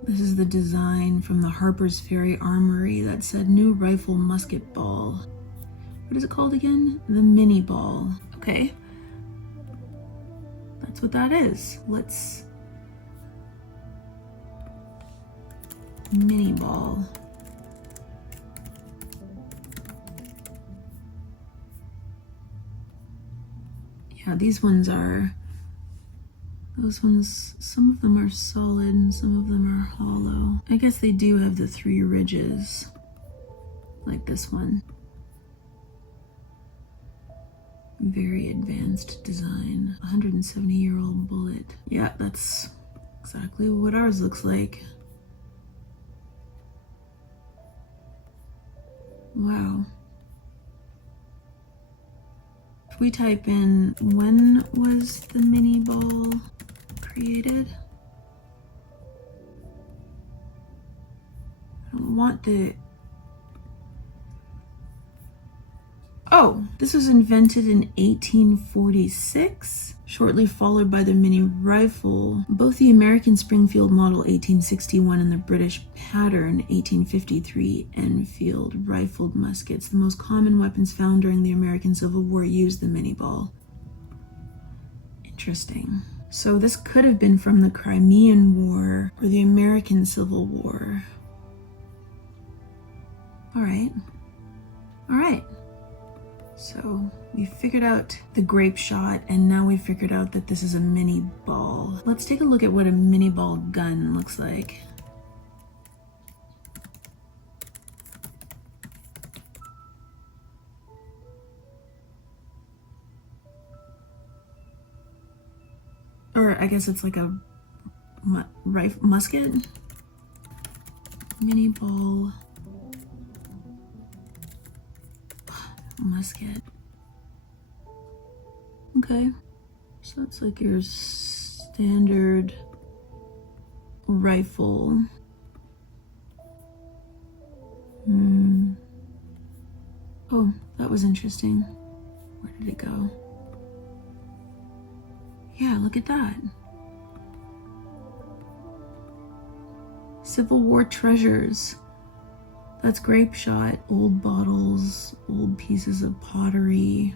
This is the design from the Harper's Ferry Armory that said new rifle musket ball. What is it called again? The mini ball. Okay. That's what that is. Let's mini ball. Yeah, these ones are, those ones, some of them are solid and some of them are hollow. I guess they do have the 3 ridges, like this one. Very advanced design. 170-year-old bullet. Yeah, that's exactly what ours looks like. Wow. If we type in, when was the mini ball created? I don't want the... Oh, this was invented in 1846, shortly followed by the mini rifle. Both the American Springfield Model 1861 and the British Pattern 1853 Enfield rifled muskets, the most common weapons found during the American Civil War, used the mini ball. Interesting. So this could have been from the Crimean War or the American Civil War. All right. All right. So we figured out the grape shot, and now we figured out that this is a mini ball. Let's take a look at what a mini ball gun looks like. Or I guess it's like a musket? Mini ball. Musket. Okay, so that's like your standard rifle. Oh, that was interesting. Where did it go? Yeah, look at that. Civil War treasures. That's grape shot, old bottles, old pieces of pottery.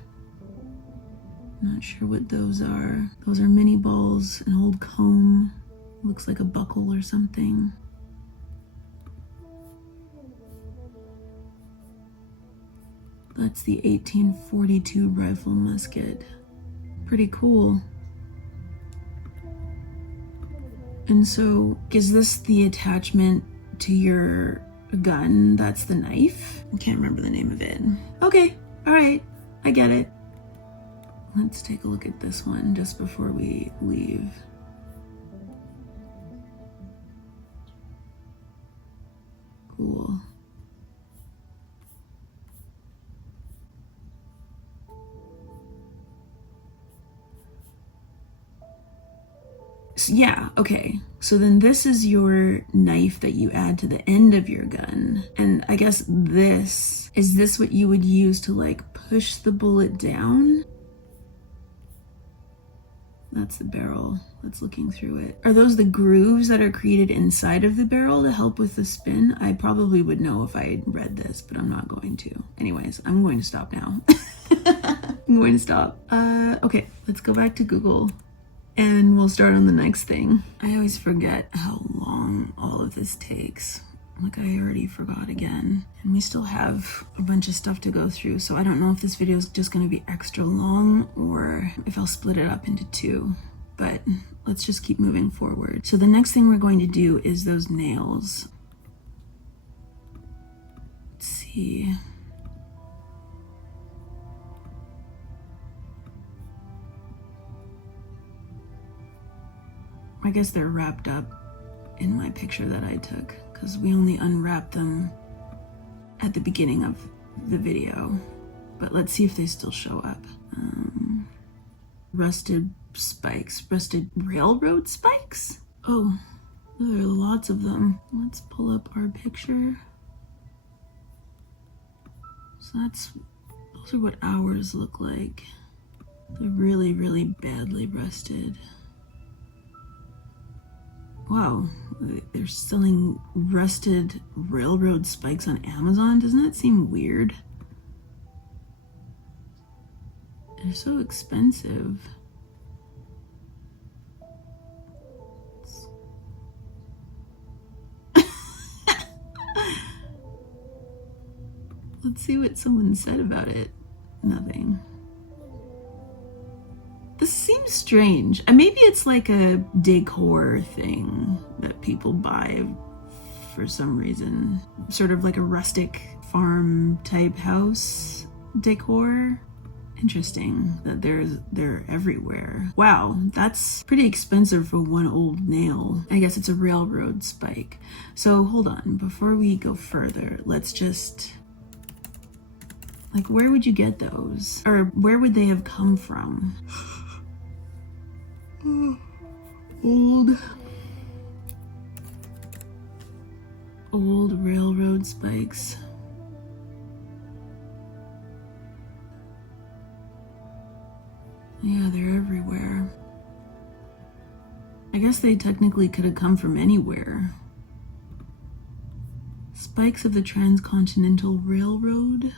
Not sure what those are. Those are mini balls, an old comb. Looks like a buckle or something. That's the 1842 rifle musket. Pretty cool. And so, is this the attachment to your gun? That's the knife? I can't remember the name of it. Okay, all right, I get it. Let's take a look at this one just before we leave. Cool. Yeah, okay. So then this is your knife that you add to the end of your gun. And I guess is this what you would use to like push the bullet down? That's the barrel that's looking through it. Are those the grooves that are created inside of the barrel to help with the spin? I probably would know if I had read this, but I'm not going to. Anyways, I'm going to stop now. I'm going to stop. Okay, let's go back to Google. And we'll start on the next thing. I always forget how long all of this takes. Like I already forgot again. And we still have a bunch of stuff to go through, so I don't know if this video is just gonna be extra long or if I'll split it up into 2. But let's just keep moving forward. So the next thing we're going to do is those nails. Let's see. I guess they're wrapped up in my picture that I took because we only unwrapped them at the beginning of the video. But let's see if they still show up. Rusted spikes, rusted railroad spikes? Oh, there are lots of them. Let's pull up our picture. So those are what ours look like. They're really, really badly rusted. Wow, they're selling rusted railroad spikes on Amazon? Doesn't that seem weird? They're so expensive. Let's see what someone said about it. Nothing. This seems strange. Maybe it's like a decor thing that people buy for some reason. Sort of like a rustic farm type house decor. Interesting that they're everywhere. Wow, that's pretty expensive for one old nail. I guess it's a railroad spike. So hold on, before we go further, let's just... Like, where would you get those? Or where would they have come from? Old railroad spikes. Yeah, they're everywhere. I guess they technically could have come from anywhere. Spikes of the Transcontinental Railroad.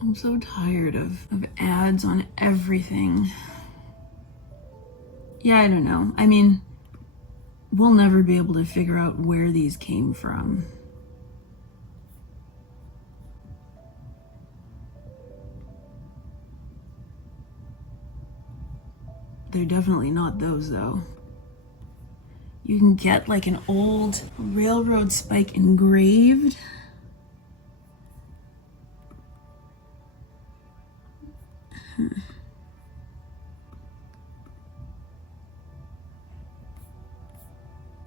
I'm so tired of ads on everything. Yeah, I don't know. I mean, we'll never be able to figure out where these came from. They're definitely not those, though. You can get like an old railroad spike engraved.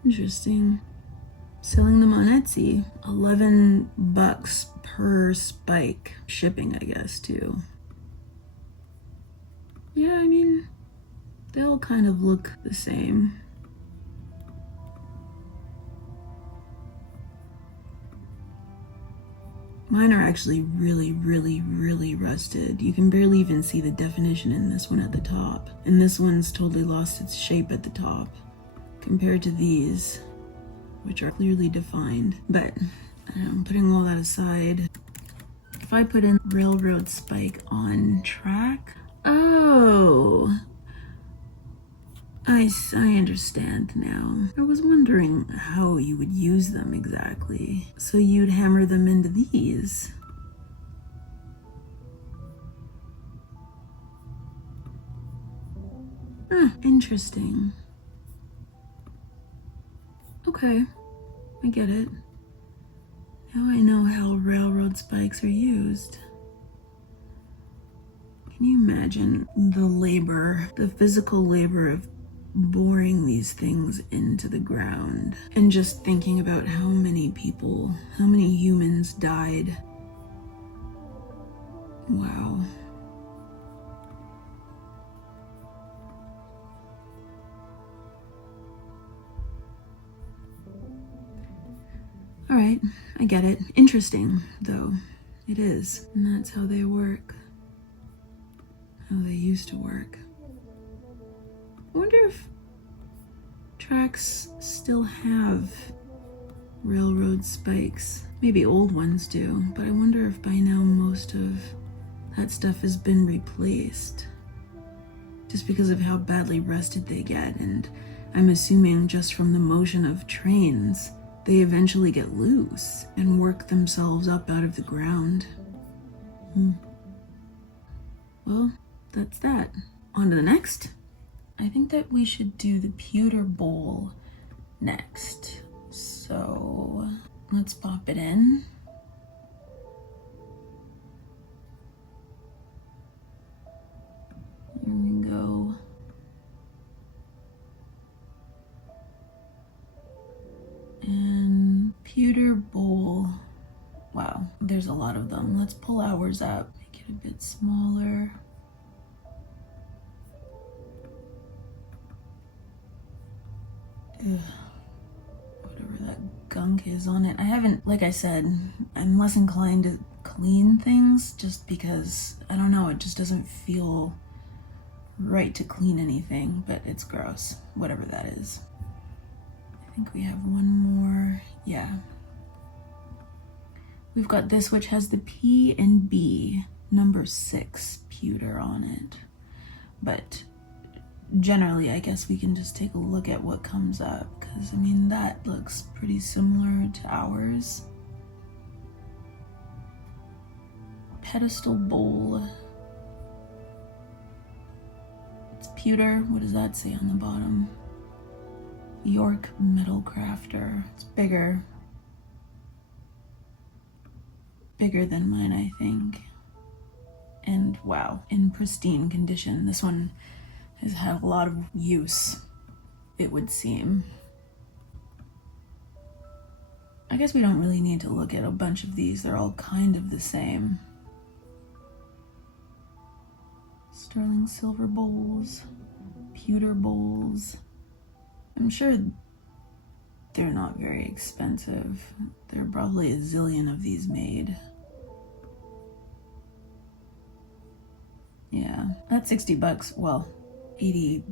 Interesting. Selling them on Etsy. $11 per spike. Shipping, I guess, too. Yeah, I mean, they all kind of look the same. Mine are actually really, really, really rusted. You can barely even see the definition in this one at the top. And this one's totally lost its shape at the top, compared to these, which are clearly defined. But I'm putting all that aside. If I put in railroad spike on track, oh, I understand now. I was wondering how you would use them exactly. So you'd hammer them into these. Interesting. Okay, I get it. Now I know how railroad spikes are used. Can you imagine the labor, the physical labor of boring these things into the ground, and just thinking about how many people, how many humans died? Wow. All right, I get it. Interesting, though. It is. And that's how they work. How they used to work. I wonder if tracks still have railroad spikes. Maybe old ones do, but I wonder if by now most of that stuff has been replaced. Just because of how badly rusted they get, and I'm assuming just from the motion of trains, they eventually get loose and work themselves up out of the ground. Well, that's that. On to the next. I think that we should do the pewter bowl next. So let's pop it in. Here we go. And pewter bowl. Wow, there's a lot of them. Let's pull ours up, make it a bit smaller. Ugh. Whatever that gunk is on it. I haven't, like I said, I'm less inclined to clean things just because, I don't know, it just doesn't feel right to clean anything, but it's gross, whatever that is. I think we have one more. Yeah. We've got this, which has the P and B number 6 pewter on it. But generally, I guess we can just take a look at what comes up, because I mean, that looks pretty similar to ours. Pedestal bowl. It's pewter. What does that say on the bottom? York metal crafter. It's bigger. Bigger than mine, I think. And wow, in pristine condition. This one has had a lot of use, it would seem. I guess we don't really need to look at a bunch of these. They're all kind of the same. Sterling silver bowls, pewter bowls. I'm sure they're not very expensive. There are probably a zillion of these made. Yeah, that's 60 bucks, well, 80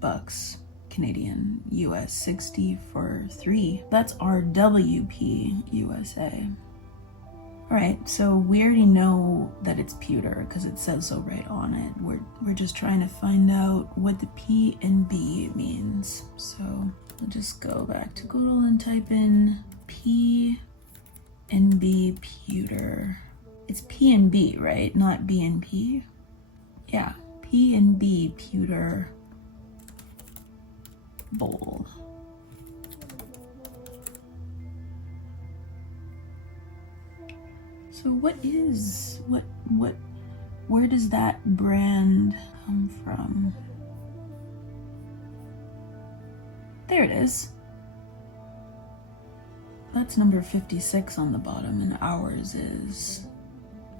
bucks Canadian, US 60 for 3. That's RWP USA. All right, so we already know that it's pewter because it says so right on it. We're just trying to find out what the P and B means. So we'll just go back to Google and type in P and B pewter. It's P and B, right? Not B and P? Yeah, P and B pewter bowl. So where does that brand come from? There it is. That's number 56 on the bottom, and ours is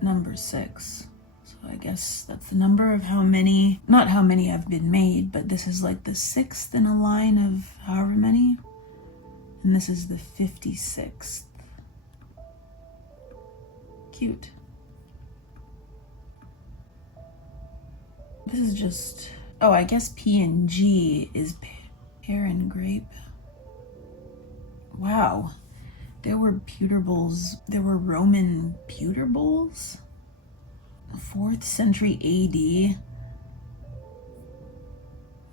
number 6. So I guess that's the number of how many, not how many have been made, but this is like the 6th in a line of however many. And this is the 56th. Cute. This is just, oh, I guess P and G is pear and grape. Wow. There were pewter bowls, there were Roman pewter bowls? 4th century AD.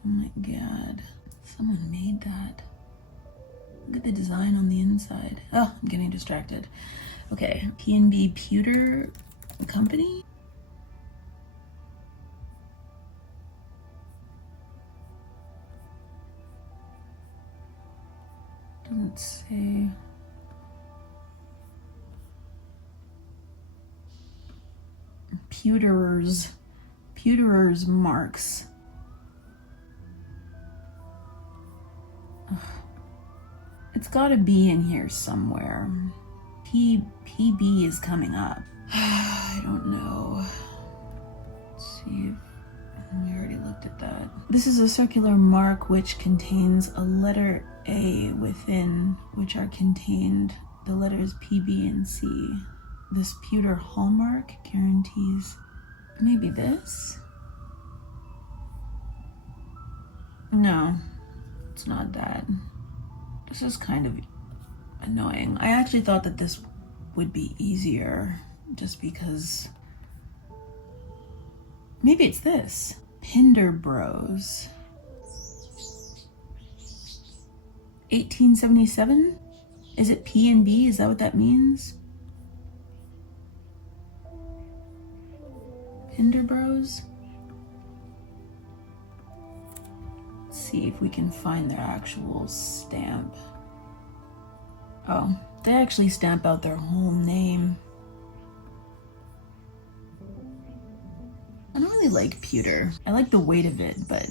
Oh my god. Someone made that. Look at the design on the inside. Oh, I'm getting distracted. Okay, P&B Pewter Company? Doesn't say. Pewterers marks. Ugh. It's gotta be in here somewhere. PB is coming up. I don't know. Let's see. We already looked at that. This is a circular mark which contains a letter A within which are contained the letters P, B, and C. This pewter hallmark guarantees maybe this? No, it's not that. This is kind of annoying. I actually thought that this would be easier just because maybe it's this. 𝘠𝕠𝕚𝕚𝕚. 1877? Is it P and B? Is that what that means? 𝘠𝕠𝕚𝕚𝕚? Let's see if we can find their actual stamp. Oh, they actually stamp out their whole name. I don't really like pewter. I like the weight of it, but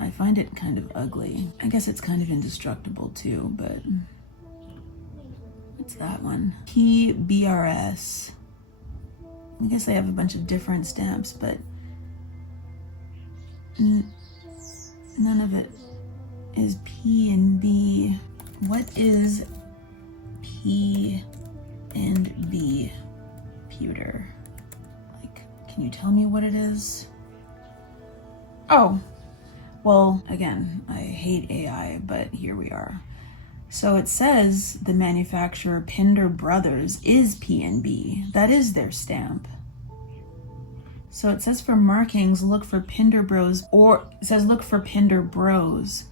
I find it kind of ugly. I guess it's kind of indestructible too, but what's that one? PBRS. I guess they have a bunch of different stamps, but none of it is P and B. What is P and B pewter? Like, can you tell me what it is? Oh, well, again, I hate AI, but here we are. So it says the manufacturer 𝘠𝕠𝕚 Brothers is P&B. That is their stamp. So it says for markings, look for 𝘠𝕠𝕚, or it says look for 𝘠𝕠𝕚,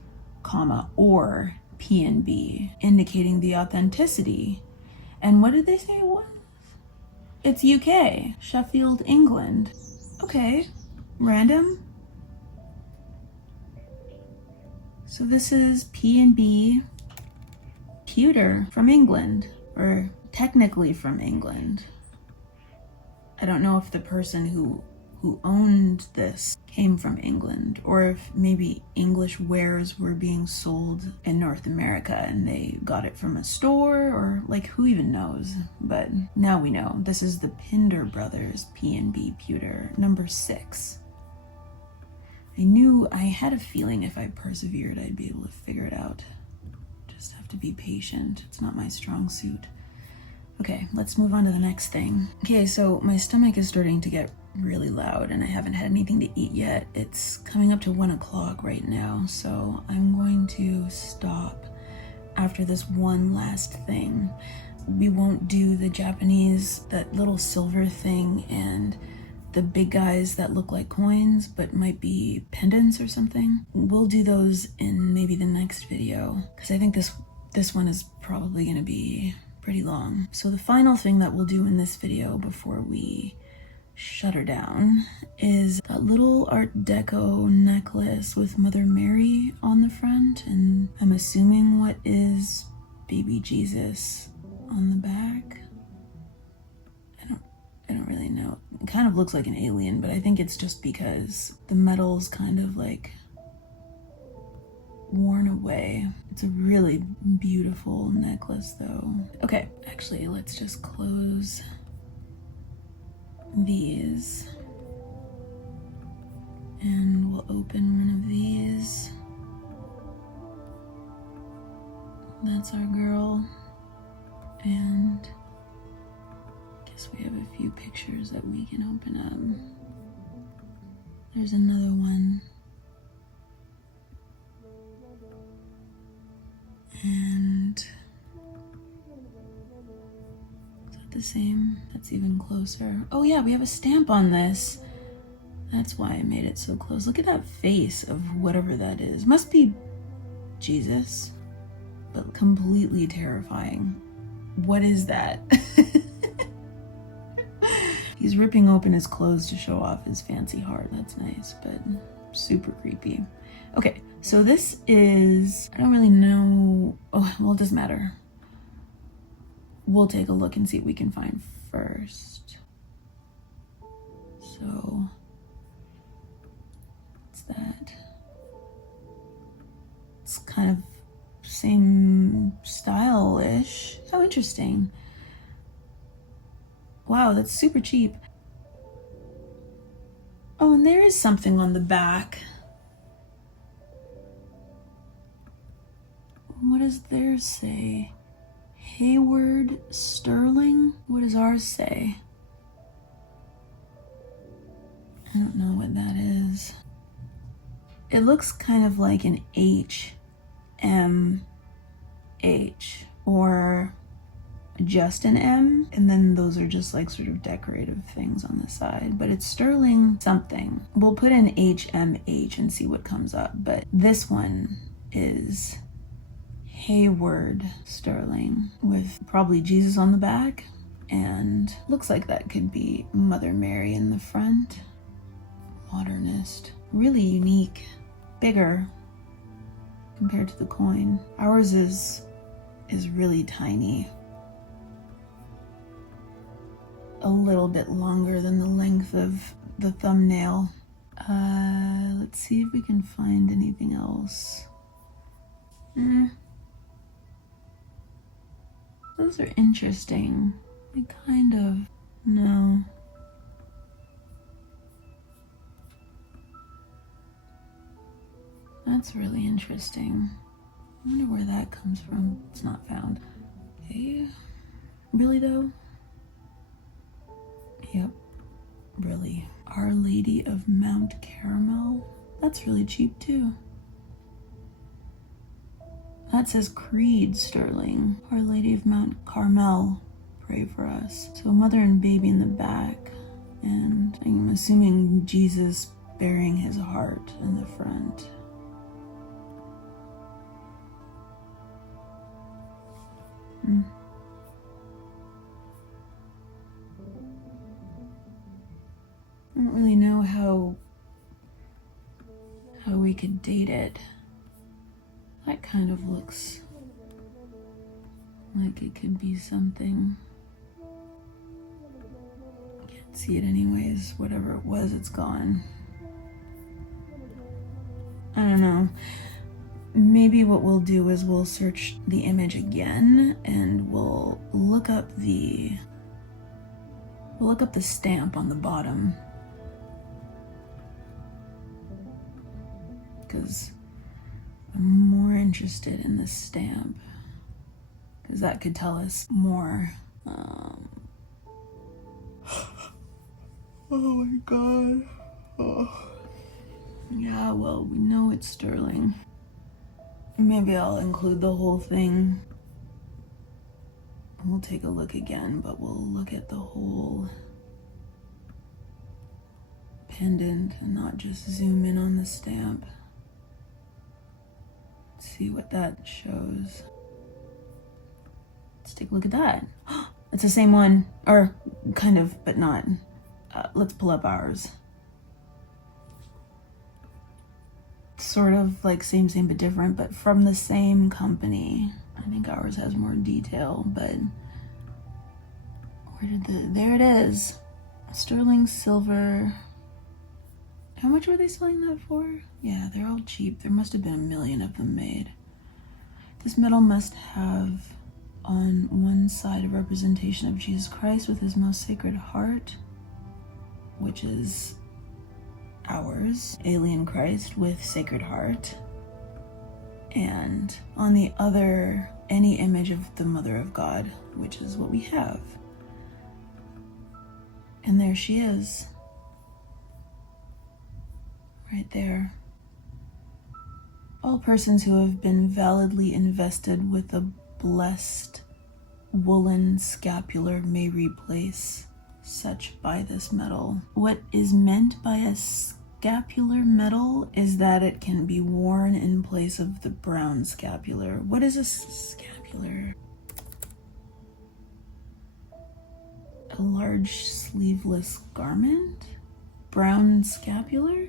comma, or P&B, indicating the authenticity. And what did they say it was? It's UK, Sheffield, England. Okay, random. So this is P&B pewter from England, or technically from England. I don't know if the person who owned this came from England, or if maybe English wares were being sold in North America and they got it from a store, or like, who even knows? But now we know. This is the Pinder Brothers P&B pewter, number 6. I had a feeling if I persevered, I'd be able to figure it out. Just have to be patient. It's not my strong suit. Okay, let's move on to the next thing. Okay, so my stomach is starting to get really loud and I haven't had anything to eat yet. It's coming up to 1 o'clock right now, so I'm going to stop after this one last thing. We won't do the Japanese, that little silver thing, and the big guys that look like coins but might be pendants or something. We'll do those in maybe the next video, because I think this one is probably going to be pretty long. So the final thing that we'll do in this video before we shut her down is that little Art Deco necklace with Mother Mary on the front, and I'm assuming what is baby Jesus on the back. I don't really know. It kind of looks like an alien, but I think it's just because the metal's kind of like worn away. It's a really beautiful necklace though. Okay, actually let's just close these and we'll open one of these. That's our girl, and I guess we have a few pictures that we can open up. There's another one. And is that the same? That's even closer. Oh yeah, we have a stamp on this. That's why I made it so close. Look at that face of whatever that is. Must be Jesus, but completely terrifying. What is that? He's ripping open his clothes to show off his fancy heart. That's nice, but super creepy. Okay, so this is, I don't really know. Oh, well, it doesn't matter. We'll take a look and see what we can find first. So, what's that? It's kind of same style-ish. How interesting. Wow, that's super cheap. Oh, and there is something on the back. What does theirs say? Hayward Sterling? What does ours say? I don't know what that is. It looks kind of like an HMH, or just an M, and then those are just like sort of decorative things on the side, but it's Sterling something. We'll put in HMH and see what comes up, but this one is Hayward Sterling with probably Jesus on the back, and looks like that could be Mother Mary in the front. Modernist. Really unique. Bigger compared to the coin. Ours is really tiny. A little bit longer than the length of the thumbnail. Let's see if we can find anything else. Those are interesting. No. That's really interesting. I wonder where that comes from. It's not found. Okay. Really though? Yep. Really. Our Lady of Mount Carmel? That's really cheap too. That says Creed Sterling. Our Lady of Mount Carmel, pray for us. So mother and baby in the back. And I'm assuming Jesus bearing his heart in the front. I don't really know how we could date it. That kind of looks like it could be something. Can't see it anyways. Whatever it was, it's gone. I don't know. Maybe what we'll do is we'll search the image again and we'll look up the stamp on the bottom. Because I'm more interested in the stamp, because that could tell us more. Oh my god. Oh. Yeah, well, we know it's sterling. Maybe I'll include the whole thing. We'll take a look again, but we'll look at the whole pendant and not just zoom in on the stamp. See what that shows. Let's take a look at that. It's the same one, or kind of, but not. Let's pull up ours. Sort of like same but different, but from the same company. I think ours has more detail, but where did there it is. Sterling silver. How much were they selling that for? Yeah, they're all cheap. There must have been 1 million of them made. This medal must have on one side a representation of Jesus Christ with his most sacred heart, which is ours, Alien Christ with Sacred Heart, and on the other, any image of the Mother of God, which is what we have. And there she is. Right there. All persons who have been validly invested with a blessed woolen scapular may replace such by this medal. What is meant by a scapular medal is that it can be worn in place of the brown scapular. What is a scapular? A large sleeveless garment? Brown scapular?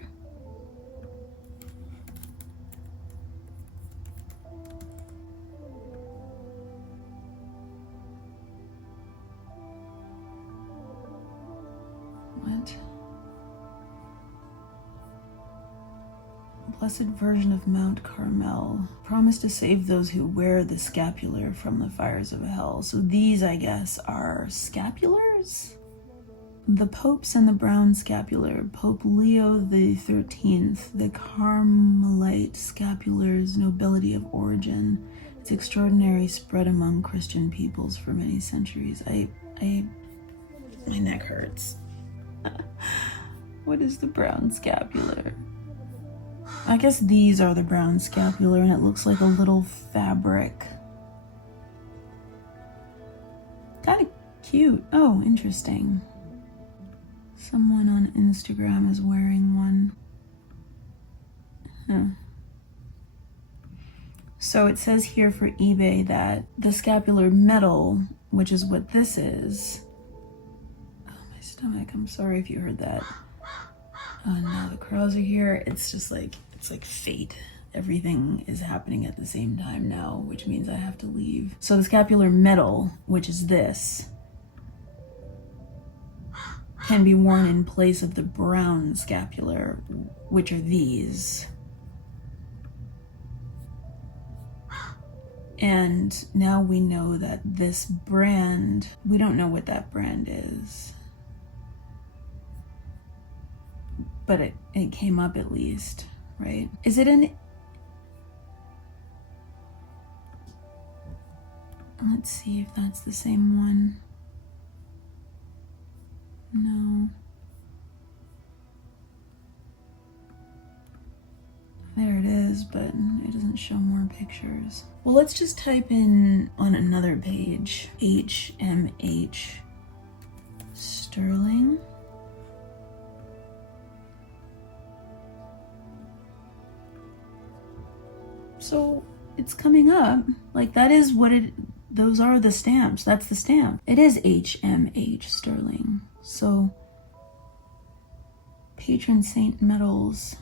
Blessed Virgin of Mount Carmel, promised to save those who wear the scapular from the fires of hell. So these, I guess, are scapulars? The popes and the brown scapular, Pope Leo XIII, the Carmelite scapular's nobility of origin, its extraordinary spread among Christian peoples for many centuries. My neck hurts. What is the brown scapular? I guess these are the brown scapular, and it looks like a little fabric. Kind of cute. Oh, interesting. Someone on Instagram is wearing one. Huh. So it says here for eBay that the scapular medal, which is what this is. Oh, my stomach. I'm sorry if you heard that. Oh, now the crows are here. It's just like, it's like fate. Everything is happening at the same time now, which means I have to leave. So the scapular medal, which is this, can be worn in place of the brown scapular, which are these. And now we know that this brand, we don't know what that brand is. But it came up at least, right? Is it an... Let's see if that's the same one. No. There it is, but it doesn't show more pictures. Well, let's just type in on another page, HMH sterling. it's coming up. Like, that is what it, those are the stamps. That's the stamp. It is HMH sterling. So, patron saint metals.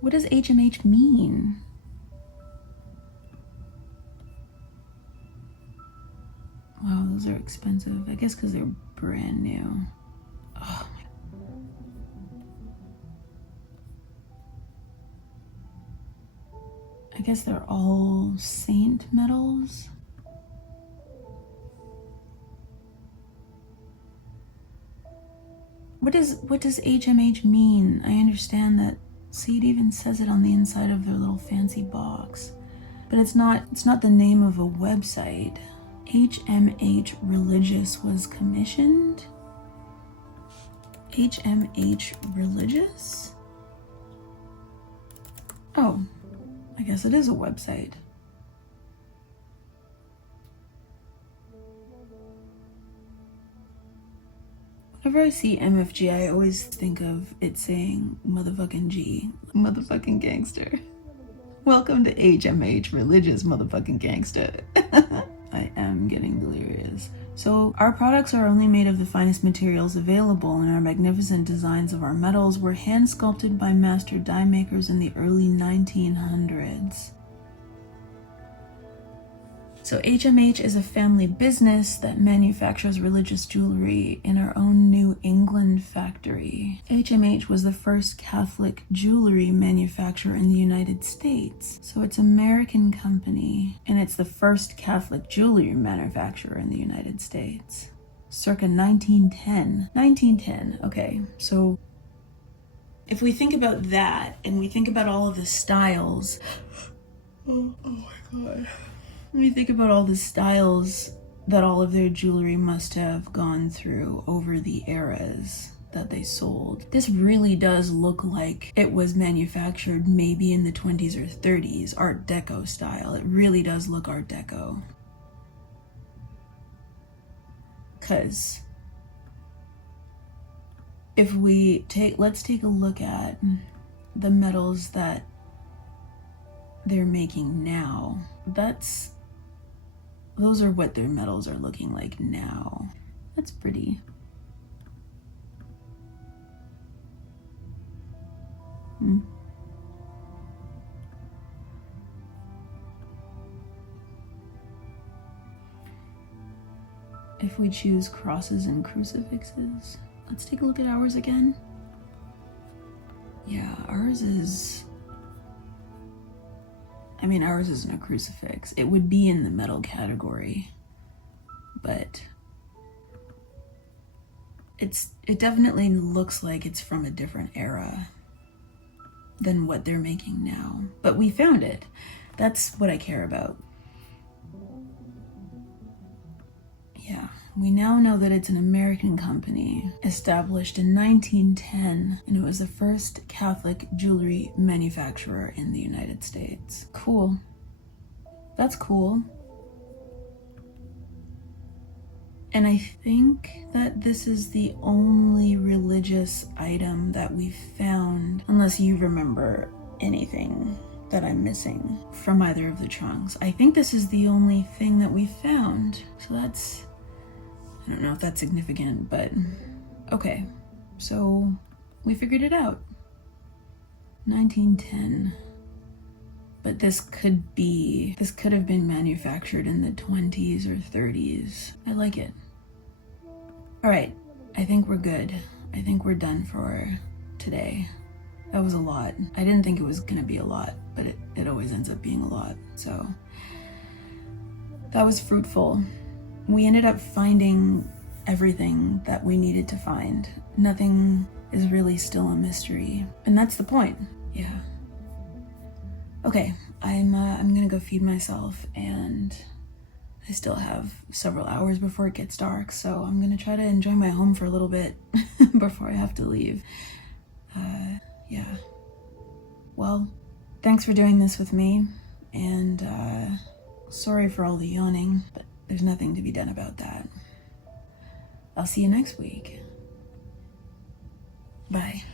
What does HMH mean? Wow, those are expensive. I guess because they're brand new. Oh my. I guess they're all saint metals. What does HMH mean? I understand that. See, it even says it on the inside of their little fancy box. But it's not the name of a website. HMH Religious was commissioned? HMH Religious? Oh, I guess it is a website. Whenever I see MFG, I always think of it saying motherfucking G. Motherfucking gangster. Welcome to HMH Religious motherfucking gangster. I am getting delirious. So our products are only made of the finest materials available, and our magnificent designs of our metals were hand sculpted by master die makers in the early 1900s. So HMH is a family business that manufactures religious jewelry in our own New England factory. HMH was the first Catholic jewelry manufacturer in the United States. So it's an American company, and it's the first Catholic jewelry manufacturer in the United States. Circa 1910. 1910, okay. So if we think about that, and we think about all of the styles, oh my God. When you think about all the styles that all of their jewelry must have gone through over the eras that they sold, this really does look like it was manufactured maybe in the 20s or 30s, Art Deco style. It really does look Art Deco. 'Cause if let's take a look at the metals that they're making now. Those are what their metals are looking like now. That's pretty. If we choose crosses and crucifixes, let's take a look at ours again. Yeah, ours isn't a crucifix. It would be in the metal category, but it definitely looks like it's from a different era than what they're making now. But we found it. That's what I care about. Yeah, we now know that it's an American company established in 1910, and it was the first Catholic jewelry manufacturer in the United States. Cool. That's cool. And I think that this is the only religious item that we've found, unless you remember anything that I'm missing from either of the trunks. I think this is the only thing that we found. So that's, I don't know if that's significant, but okay. So we figured it out. 1910. But this could have been manufactured in the 20s or 30s. I like it. All right, I think we're good. I think we're done for today. That was a lot. I didn't think it was gonna be a lot, but it always ends up being a lot. So that was fruitful. We ended up finding everything that we needed to find. Nothing is really still a mystery, and that's the point. Yeah. Okay, I'm gonna go feed myself, and I still have several hours before it gets dark, so I'm gonna try to enjoy my home for a little bit before I have to leave. Yeah. Well, thanks for doing this with me, and sorry for all the yawning, but there's nothing to be done about that. I'll see you next week. Bye.